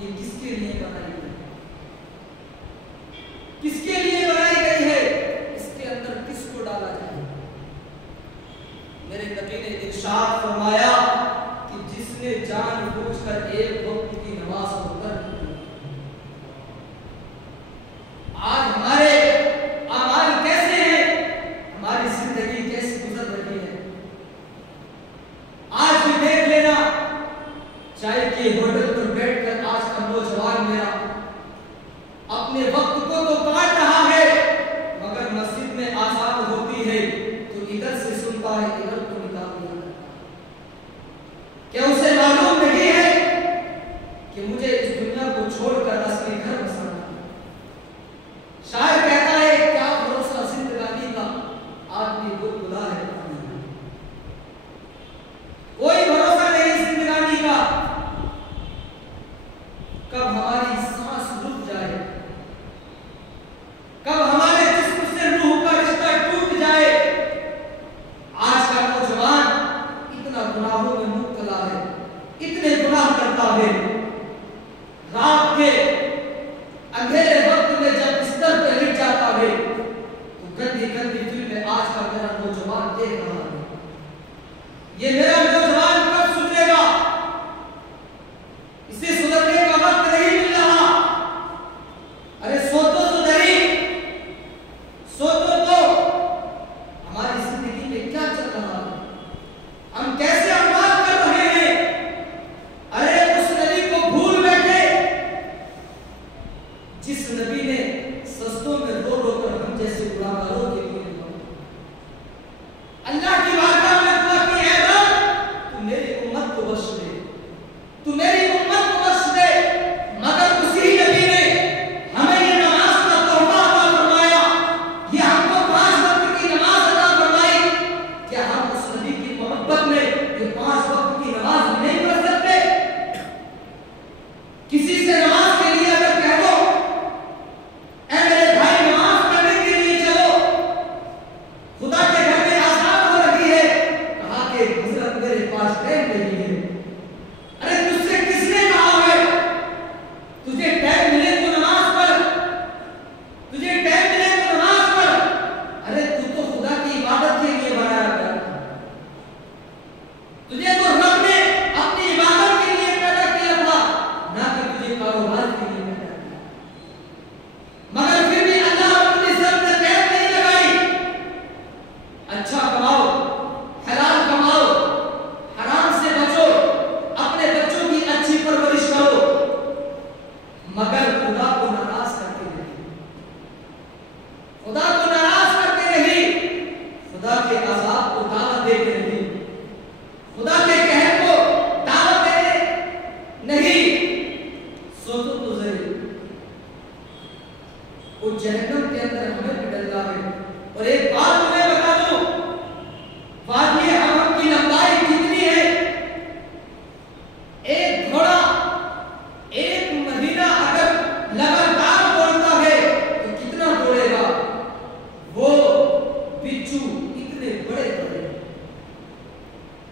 ये किसके लिए बनाई गई? किसके लिए बनाई गई है? इसके अंदर किसको डाला जाए? मेरे नबी ने इरशाद फरमाया कि जिसने जानबूझकर एक वक्त की नमाज को तर्क किया। आज हमारे अमाल कैसे हैं? हमारी जिंदगी कैसी गुजर रही है? आज भी देख लेना, चाहे कि होटल पर बैठकर आज का नौजवान मेरा देख रहा है। ये मेरा नौजवान कब सुधरेगा? इसे सुधरने का वक्त नहीं मिल रहा। अरे सोचो सुधरी, सोचो तो हमारी जिंदगी में क्या चल रहा है, हम कैसे अमल कर रहे हैं। अरे उस नबी को भूल बैठे जिस नबी ने सस्तों में रो रो कर हम जैसे गुनाहगारों के लिए अल्लाह की बारगाह में दुआ की, है रब तू मेरी उम्मत को बख्श दे, तू मेरी उम्मत को बख्श दे। मगर उसी नबी ने हमें ये नमाज का तोहफा अता फरमाया, ये हमको 5 वक्त की नमाज अता फरमाई। क्या हम उस नबी की मोहब्बत में ये 5 वक्त की नमाज नहीं पढ़ सकते? किसी से नमाज के लिए अगर कह दो, ऐ मेरे भाई नमाज पढ़ने के लिए चलो, खुदा के घर में आजाद हो रही है, कहा कि हजरत मेरे पास टाइम नहीं है। अरे तुझसे किसने कहा है तुझे टाइम मिले तो नमाज पढ़, तुझे टाइम मिले तो नमाज पढ़। अरे तू तो खुदा की इबादत के लिए बनाया गया था, तुझे तो रब ने अपनी इबादत के लिए पैदा किया था, ना कि तुझे कारोबार के लिए पैदा किया। मगर फिर भी अल्लाह अपनी सब में कैद नहीं लगाई। अच्छा कमाओ, हलाल कमाओ, हराम से बचो, अपने बच्चों की अच्छी परवरिश करो, मगर खुदा को नाराज करके नहीं, खुदा को नाराज करके नहीं, खुदा के अज़ाब को दावत देके नहीं, खुदा के कहर को दावत देने नहीं। सोचो तो जरूर वो जहन्नम के अंदर हमें भी डलना है। और एक बात तुम्हें बता दूं, वादिये हरम की लंबाई कितनी है? एक घोड़ा 1 महीना अगर लगातार दौड़ता है तो कितना दौड़ेगा? वो बिच्छू इतने बड़े बड़े,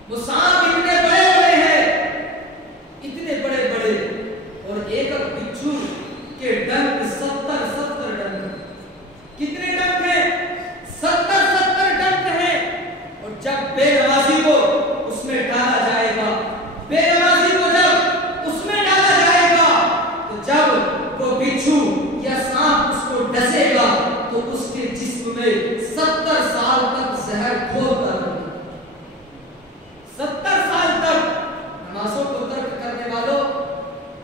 वो सांप इतने बड़े बड़े हैं, इतने बड़े बड़े, और एक बिच्छू के डंक 70 डंक। कितने डंक हैं? 70 डंक हैं। और जब बेनमाजी को उसमें डाला जाएगा, बेनमाजी को जब उसमें डाला जाएगा, तो जब वो बिच्छू या सांप उसको डसेगा तो उसके जिस्म में 70 साल तक जहर घोलता रहेगा। 70 साल तक। नमाजों को तर्क करने वालों,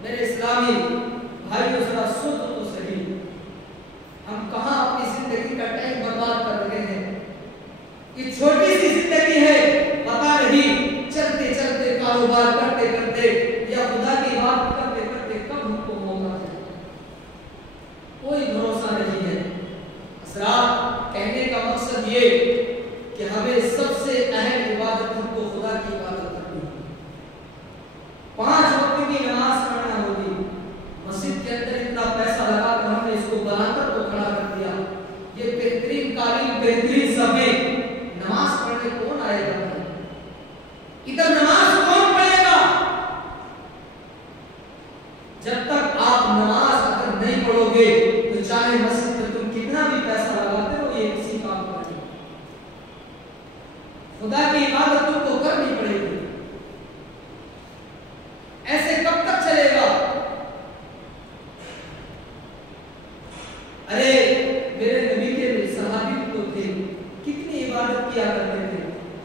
मेरे इस्लामी भाइयों, जरा सोचो तो सही, हम कहां अपनी जिंदगी का टाइम बर्बाद कर रहे हैं। ये छोटी सी जिंदगी है, पता नहीं चलते चलते, कारोबार करते करते या खुदा की बात करते करते कब हमको मौका मिले, कोई भरोसा नहीं है। असरात कहने का मकसद ये कि हमें सबसे अहम इबादत हमको खुदा की इबादत करनी है। 5 वक्त की नमाज पढ़ना होगी। मस्जिद के अंदर इतना पैसा लगाकर हमने इसको बनाकर तो खड़ा कर दिया, ये बेहतरीन कालीन, बेहतरीन समय, नमाज पढ़ने कौन आएगा? इधर नमाज कौन पढ़ेगा? जब तक आप नमाज अगर नहीं पढ़ोगे तो चाहे मस्जिद में तुम कितना भी पैसा लगाते हो, ये किसी काम का नहीं। खुदा की इबादत तुमको करनी पड़ेगी। ऐसे कब तक चलेगा? अरे मेरे नबी के सहाबी तो थे, कितनी इबादत किया करते थे,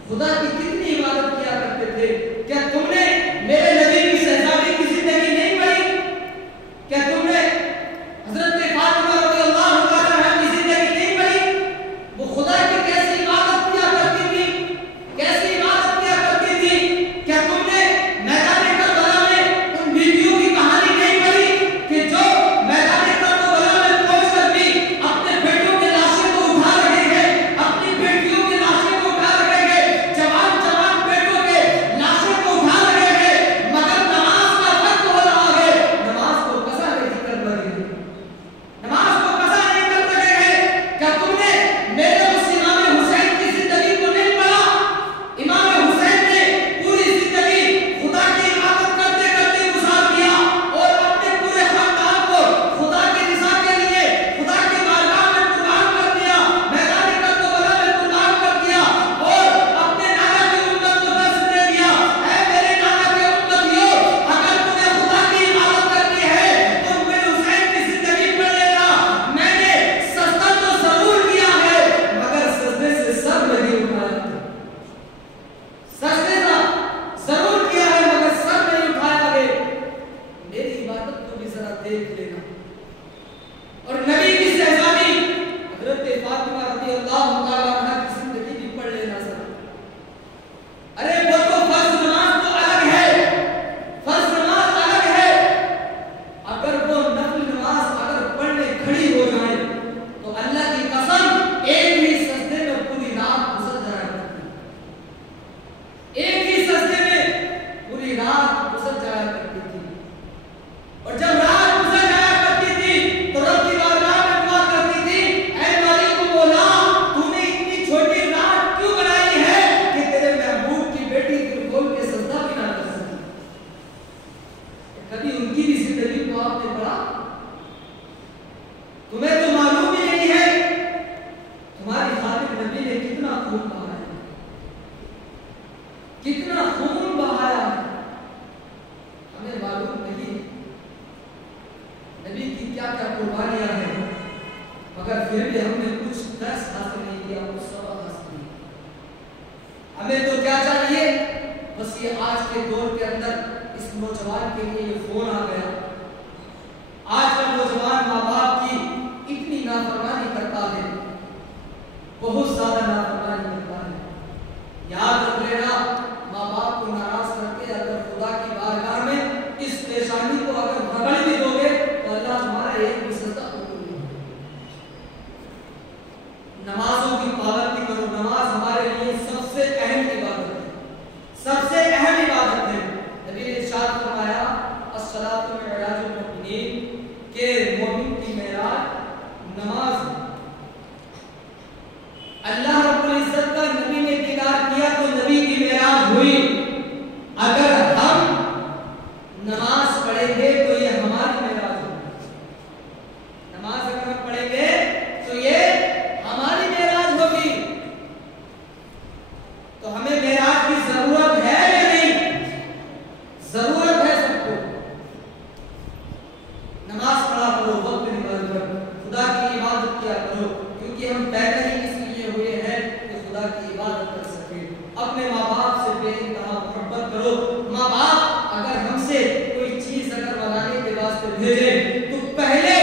खुदा की कितनी इबादत किया करते थे। क्या तुमने मेरे नबी की शहजादी की जिंदगी नहीं पढ़ी? क्या तुमने हजरत फातिमा रज़ियल्लाहु अन्हा की जिंदगी नहीं पढ़ी? वो खुदा की कैसी इबादत किया करती थी, कैसी इबादत किया करती थी। क्या तुमने मैदान करबला में उन बीवियों की कहानी नहीं पढ़ी कि जो मैदान करबला में पहुंचकर भी अपने बेटियों की लाशें को उठा रहे हैं, अपनी बेटियों की लाशें को उठा रहे हैं, जवान नबी ने कितना खून बहाया, कितना खून बहाया हमें मालूम नहीं। नबी की क्या क्या कुर्बानियां हैं, मगर फिर भी हमने कुछ दर्स हासिल नहीं किया, कुछ सबक हासिल नहीं। हमें तो क्या चाहिए, बस ये आज के दौर के अंदर इस नौजवान के लिए ये फोन आ गया। आज का नौजवान माँ बाप की इतनी नाफरमानी करता है, बहुत ज्यादा नाफरमानी करता है। याद रख लेना, माँ बाप को नाराज करके अगर खुदा की बारगाह में इस परेशानी को अगर पकड़ भी दोगे तो अल्लाह तुम्हारा एक भी सजदा कबूल नहीं करेगा। नमाजों की पाबंदी करो। नमाज हमारे लिए सबसे अहम इबादत है, सबसे अहम इबादत है। नबी ने इरशाद फरमाया, अस्सलातु मिअराजुल मुमिनीन, के मोमिन की मेराज नमाज। अल्लाह रब्बुल इज्जत का नबी ने दीदार किया तो नबी की मेराज हुई। अगर हम नमाज पढ़ेंगे तो ये हमारी मेराज होगी। नमाज अगर हम पढ़ेंगे तो ये हमारी मेराज होगी। तो हमें मेराज की जरूरत है या नहीं? जरूरत है सबको। नमाज पढ़ा करो, वक्त निकाल कर खुदा की इबादत किया करो, क्योंकि हम पैदा ही इसलिए हुए हैं कि खुदा की इबादत कर सके। अपने माँ बाप से बेइंतहा मोहब्बत करो। माँ बाप अगर हमसे कोई चीज अगर बनाने के वास्ते भेजे तो पहले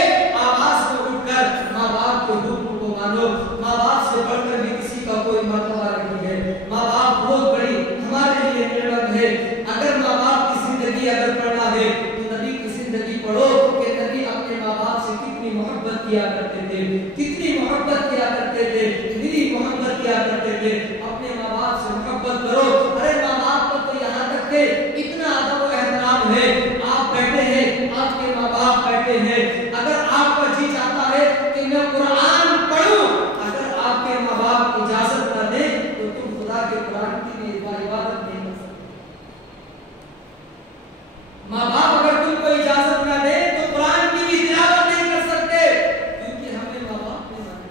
आवाज में उठकर माँ बाप के हुक्म को मानो। माँ बाप से बढ़कर भी किसी का कोई मर्तबा नहीं है। माँ बाप बहुत बड़ी हमारे लिए नेमत है। अगर माँ बाप की जिंदगी अगर पढ़ना है तो नबी की जिंदगी पढ़ो कि नबी अपने माँ बाप से कितनी मोहब्बत किया करते थे, कितनी मोहब्बत किया करते थे, कितनी मोहब्बत किया करते थे। अपने माँ बाप से मोहब्बत करो। अरे माँ बाप को तो यहाँ तक के इतना अदब और एहतराम है, आप बैठे हैं, आपके माँ बाप बैठे हैं, अगर आपका जी चाहता है कि मैं कुरान पढ़ूं, अगर आपके माँ बाप इजाजत न दे तो तुम खुदा के कुरान की भी इबादत नहीं कर सकते। माँ बाप अगर तुमको इजाजत न दे तो कुरान की भी तिलावत नहीं कर सकते, क्योंकि हमने माँ बाप ने माना।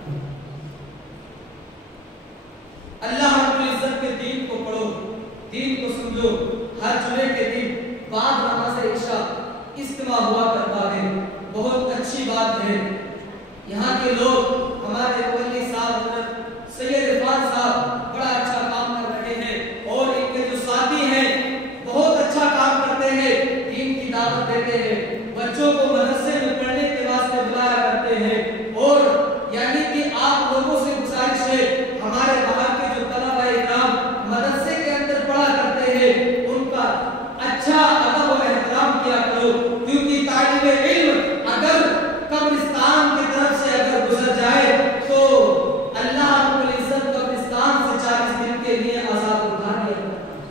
अल्लाह रब्बुल इज्जत के दीन को पढ़ो, दीन को समझो। हर जुमे के दिन बाद नमाज इशा इज्तिमा हुआ करता है, बहुत अच्छी बात है। यहाँ के लोग हमारे मुअल्लिम साहब हज़रत सैयद इरफान साहब बड़ा अच्छा काम कर रहे हैं, और इनके जो साथी हैं बहुत अच्छा काम करते हैं, दीन की दावत देते हैं, बच्चों को मदरसे में पढ़ने के वास्ते बुलाया करते हैं। और यानी कि आप लोगों से गुजारिश है, हमारे बाहर के जो तलबा इकराम मदरसे के अंदर पढ़ा करते हैं, उनका अच्छा अदब और एहतराम किया करो, क्योंकि तालिबे इल्म अगर कब्रिस्तान की तरफ से अगर गुजर जाए तो अल्लाह रब्बुल इज्जत कब्रिस्तान से 40 दिन के लिए आजाद उठा लिया करता है।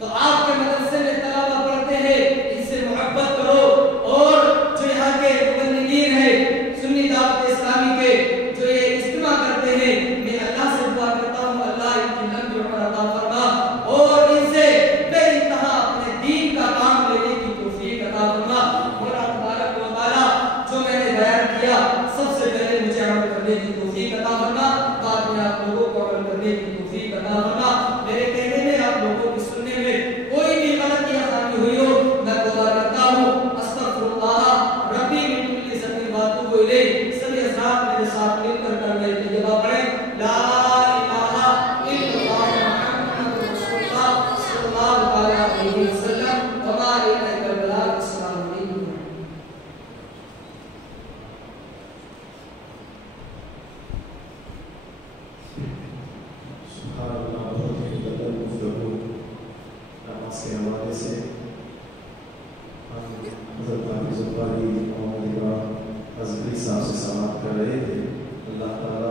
तो आपके मदरसे में तलबा पढ़ते हैं, इससे मोहब्बत करो। और जो यहाँ के मुबल्लिगीन हैं, सुन्नी दावत इस्लामी के जो ये इज्तिमा करते हैं, मैं अल्लाह से दुआ करता हूँ अल्लाह इनकी लंबी उम्र अता फरमा और इनसे बेइंतहा अपने दीन का काम लेने की तौफीक अता फरमा। मौला तबारक व तआला जो मैंने बयान किया सबसे पहले मुझे अमल करने की तौफीक अता फरमा, बाद में आप लोगों को अमल करने की तौफीक अता फरमा। मेरे कहने में आप लोगों की सुनने में कोई भी गलती या खामी हुई हो, मैं तौबा करता हूँ। अस्तगफिरुल्लाह रब्बी मिन कुल्ली ज़ंबिन व अतूबु इलैह। सभी हज़रात मेरे साथ मिलकर कलमे तैयबा पढ़ें, ला इलाहा इल्लल्लाह मुहम्मदुर रसूलुल्लाह सल्लल्लाहु अलैहि वसल्लम व मा अलैना इल्लल बलाग। अस्सलामु अलैकुम। नमाज के हवाले से हम हज़रत हाफिज़ ज़ुबारी हज़रत साहब से समाप्त कर रहे थे। अल्लाह ताला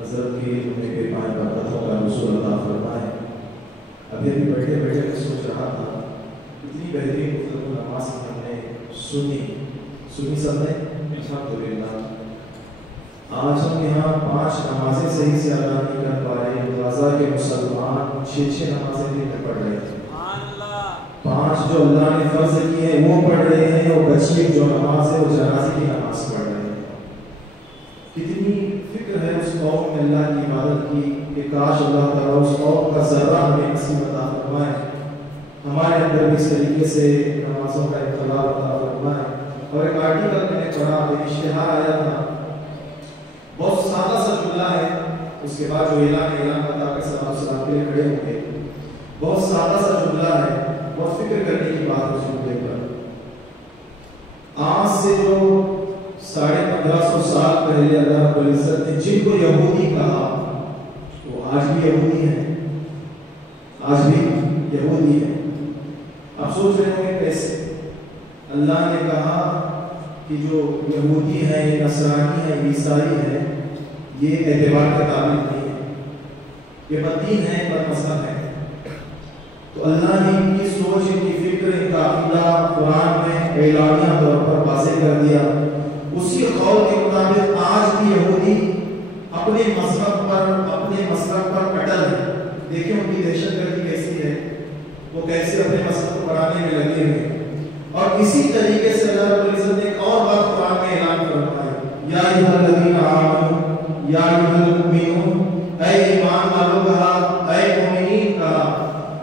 हज़रत की उनके पाए बरकतों का हुसूल अता फरमाए। अभी बैठे बैठे मैं सोच रहा था, इतनी बेहतरीन गुफ्तगू नमाज की हमने सुनी सबने अल्हम्दुलिल्लाह। आज हम यहाँ 5 नमाजें सही से अदा नहीं कर पा रहे। गाज़ा के मुसलमान 6 नमाजें भी नहीं पढ़ रहे थे। 5 जो अल्लाह ने फर्ज की है वो पढ़ रहे हैं, और बची जो नमाज है वो जनाजे की नमाज पढ़ रहे हैं। कितनी फिक्र है उस कौम में अल्लाह की इबादत की कि काश अल्लाह ताला उस कौम का ज़र्रा हमें नसीब अता फरमाए, हमारे अंदर भी इस तरीके से नमाजों का इख्तिलाफ अता फरमाए। और एक आर्टिकल मैंने पढ़ा, एक इश्तिहार आया था, बहुत सादा सा जुमला है, उसके बाद जो ऐलान बता के सलाम के लिए खड़े होंगे, बहुत सादा सा जुमला है, बहुत फिक्र करने की बात है उस जुमले पर। आज से जो 1550 साल पहले अल्लाह रब्बुल इज्जत ने जिनको यहूदी कहा, वो आज भी यहूदी हैं, आज भी यहूदी हैं। आप सोच रहे होंगे कैसे? अल्लाह ने कहा कि जो यहूदी हैं, नसरानी हैं, ईसाई हैं, ये एतबार के काबिल नहीं है, ये बददीन है, बदमज़हब है। तो अल्लाह ने इनकी सोच, इनकी फिक्र, इनका अक़ीदा कुरान में एलानिया तौर पर वाज़ेह कर दिया। उसी कौल के मुताबिक आज भी यहूदी अपने मज़हब पर, अपने मसलक पर अटल है। देखिए उनकी दहशतगर्दी कैसी है, वो कैसे अपने मसलक को बढ़ाने में लगे हुए हैं। और इसी तरीके से अल्लाह रब्बुल इज्जत ने एक और बात कुरान में ऐलान फरमाया, या अय्युहल्लज़ीना आमनू या अय्युहल मुमिनून, ऐ ईमान वालों कहा, ऐ मुमिनीन कहा।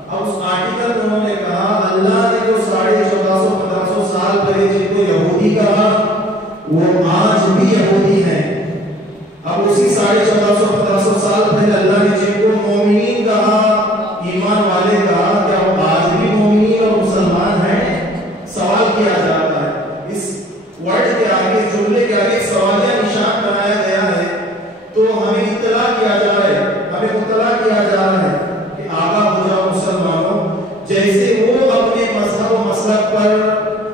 अब उस आर्टिकल में उन्होंने कहा अल्लाह ने जो 1450-1500 साल पहले जिनको यहूदी कहा, वो आज भी यहूदी हैं। अब उसी 1450-1500 साल पहले अल्लाह ने जिनको मोमिनीन कहा, ईमान वाले कहा, क्या वो आज भी मोमिनीन और मुसलमान हैं? सवाल किया जाता है। इस वर्ड के आगे, जुमले के आगे सवालिया निशान बनाया गया है। तो हमें इत्तला किया जा रहा है, हमें मुत्तला किया जा रहा है कि आगाह हो जाओ मुसलमानों, जैसे वो अपने मजहब और मसलक पर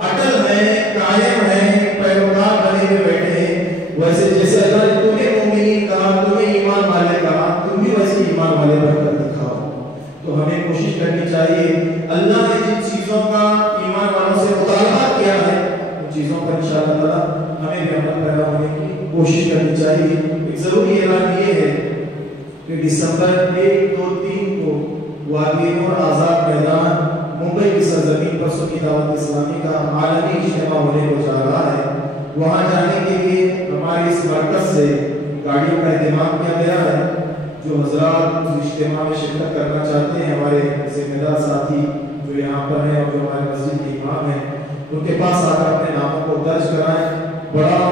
अटल हैं, कायम हैं, पैरोकार बने हुए बैठे हैं, वैसे जैसे अल्लाह ने तुम्हें मोमिनीन कहा, तुम्हें ईमान वाले कहा, तुम भी वैसे ईमान वाले बनकर दिखाओ। तो हमें कोशिश करनी चाहिए, अल्लाह ने जिन चीजों का ईमान वालों से मुतालबा किया है, उन चीजों पर इंशाअल्लाह ताला हमें भी अमल पैदा होने की कोशिश करनी चाहिए। एक जरूरी ऐलान ये है कि दिसंबर 1, 2, 3 को वादी और आजाद मैदान मुंबई की सरजमीन पर सुन्नी दावत इस्लामी का आलमी इज्तिमा होने को जा रहा है। वहां जाने के लिए हमारे इस मरकज से गाड़ियों का इंतजाम किया गया है। जो हजरात उस इज्तिमा में शिरकत करना चाहते हैं, हमारे जिम्मेदार साथी जो यहाँ पर हैं और जो हमारे मस्जिद के इमाम हैं, उनके पास आकर अपने नामों को दर्ज कराएं। बड़ा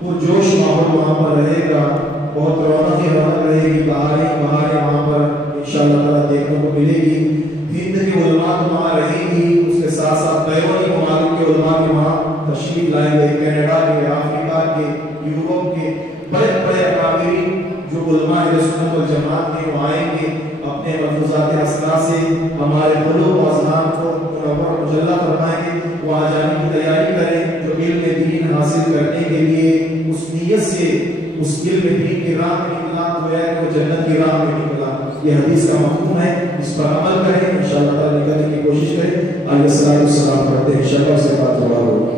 पुरजोश माहौल वहाँ पर रहेगा, बहुत रौनक ही रौनक रहेगी, बहारें वहाँ पर इंशाअल्लाह ताला देखने को मिलेगी। हिंद के उलमा तो वहाँ रहेंगी, उसके साथ साथ बैरूनी ममालिक के उलमा भी वहाँ तशरीफ लाएंगे। कनाडा के, अफ्रीका के, यूरोप के बड़े बड़े अकाबिरीन जो उलमा है सुन्नत वल जमात के, वो आएंगे, अपने मलफूजात असना से हमारे क़ुलूब और अज़हान को मुनव्वर मुजल्ला फरमाएंगे। वहाँ जाने की तैयारी करें, जो इल्म दीन हासिल करने के लिए उस नियत से उस इल्म दीन की राह में निकला, तो है वो जन्नत की राह में निकला। ये हदीस का मफ़हूम है, इस पर अमल करें, इंशाअल्लाह ताला निकलने की कोशिश करें। अलैहि सलाम पढ़ते हैं, इंशाअल्लाह उसके बाद दुआ होगी।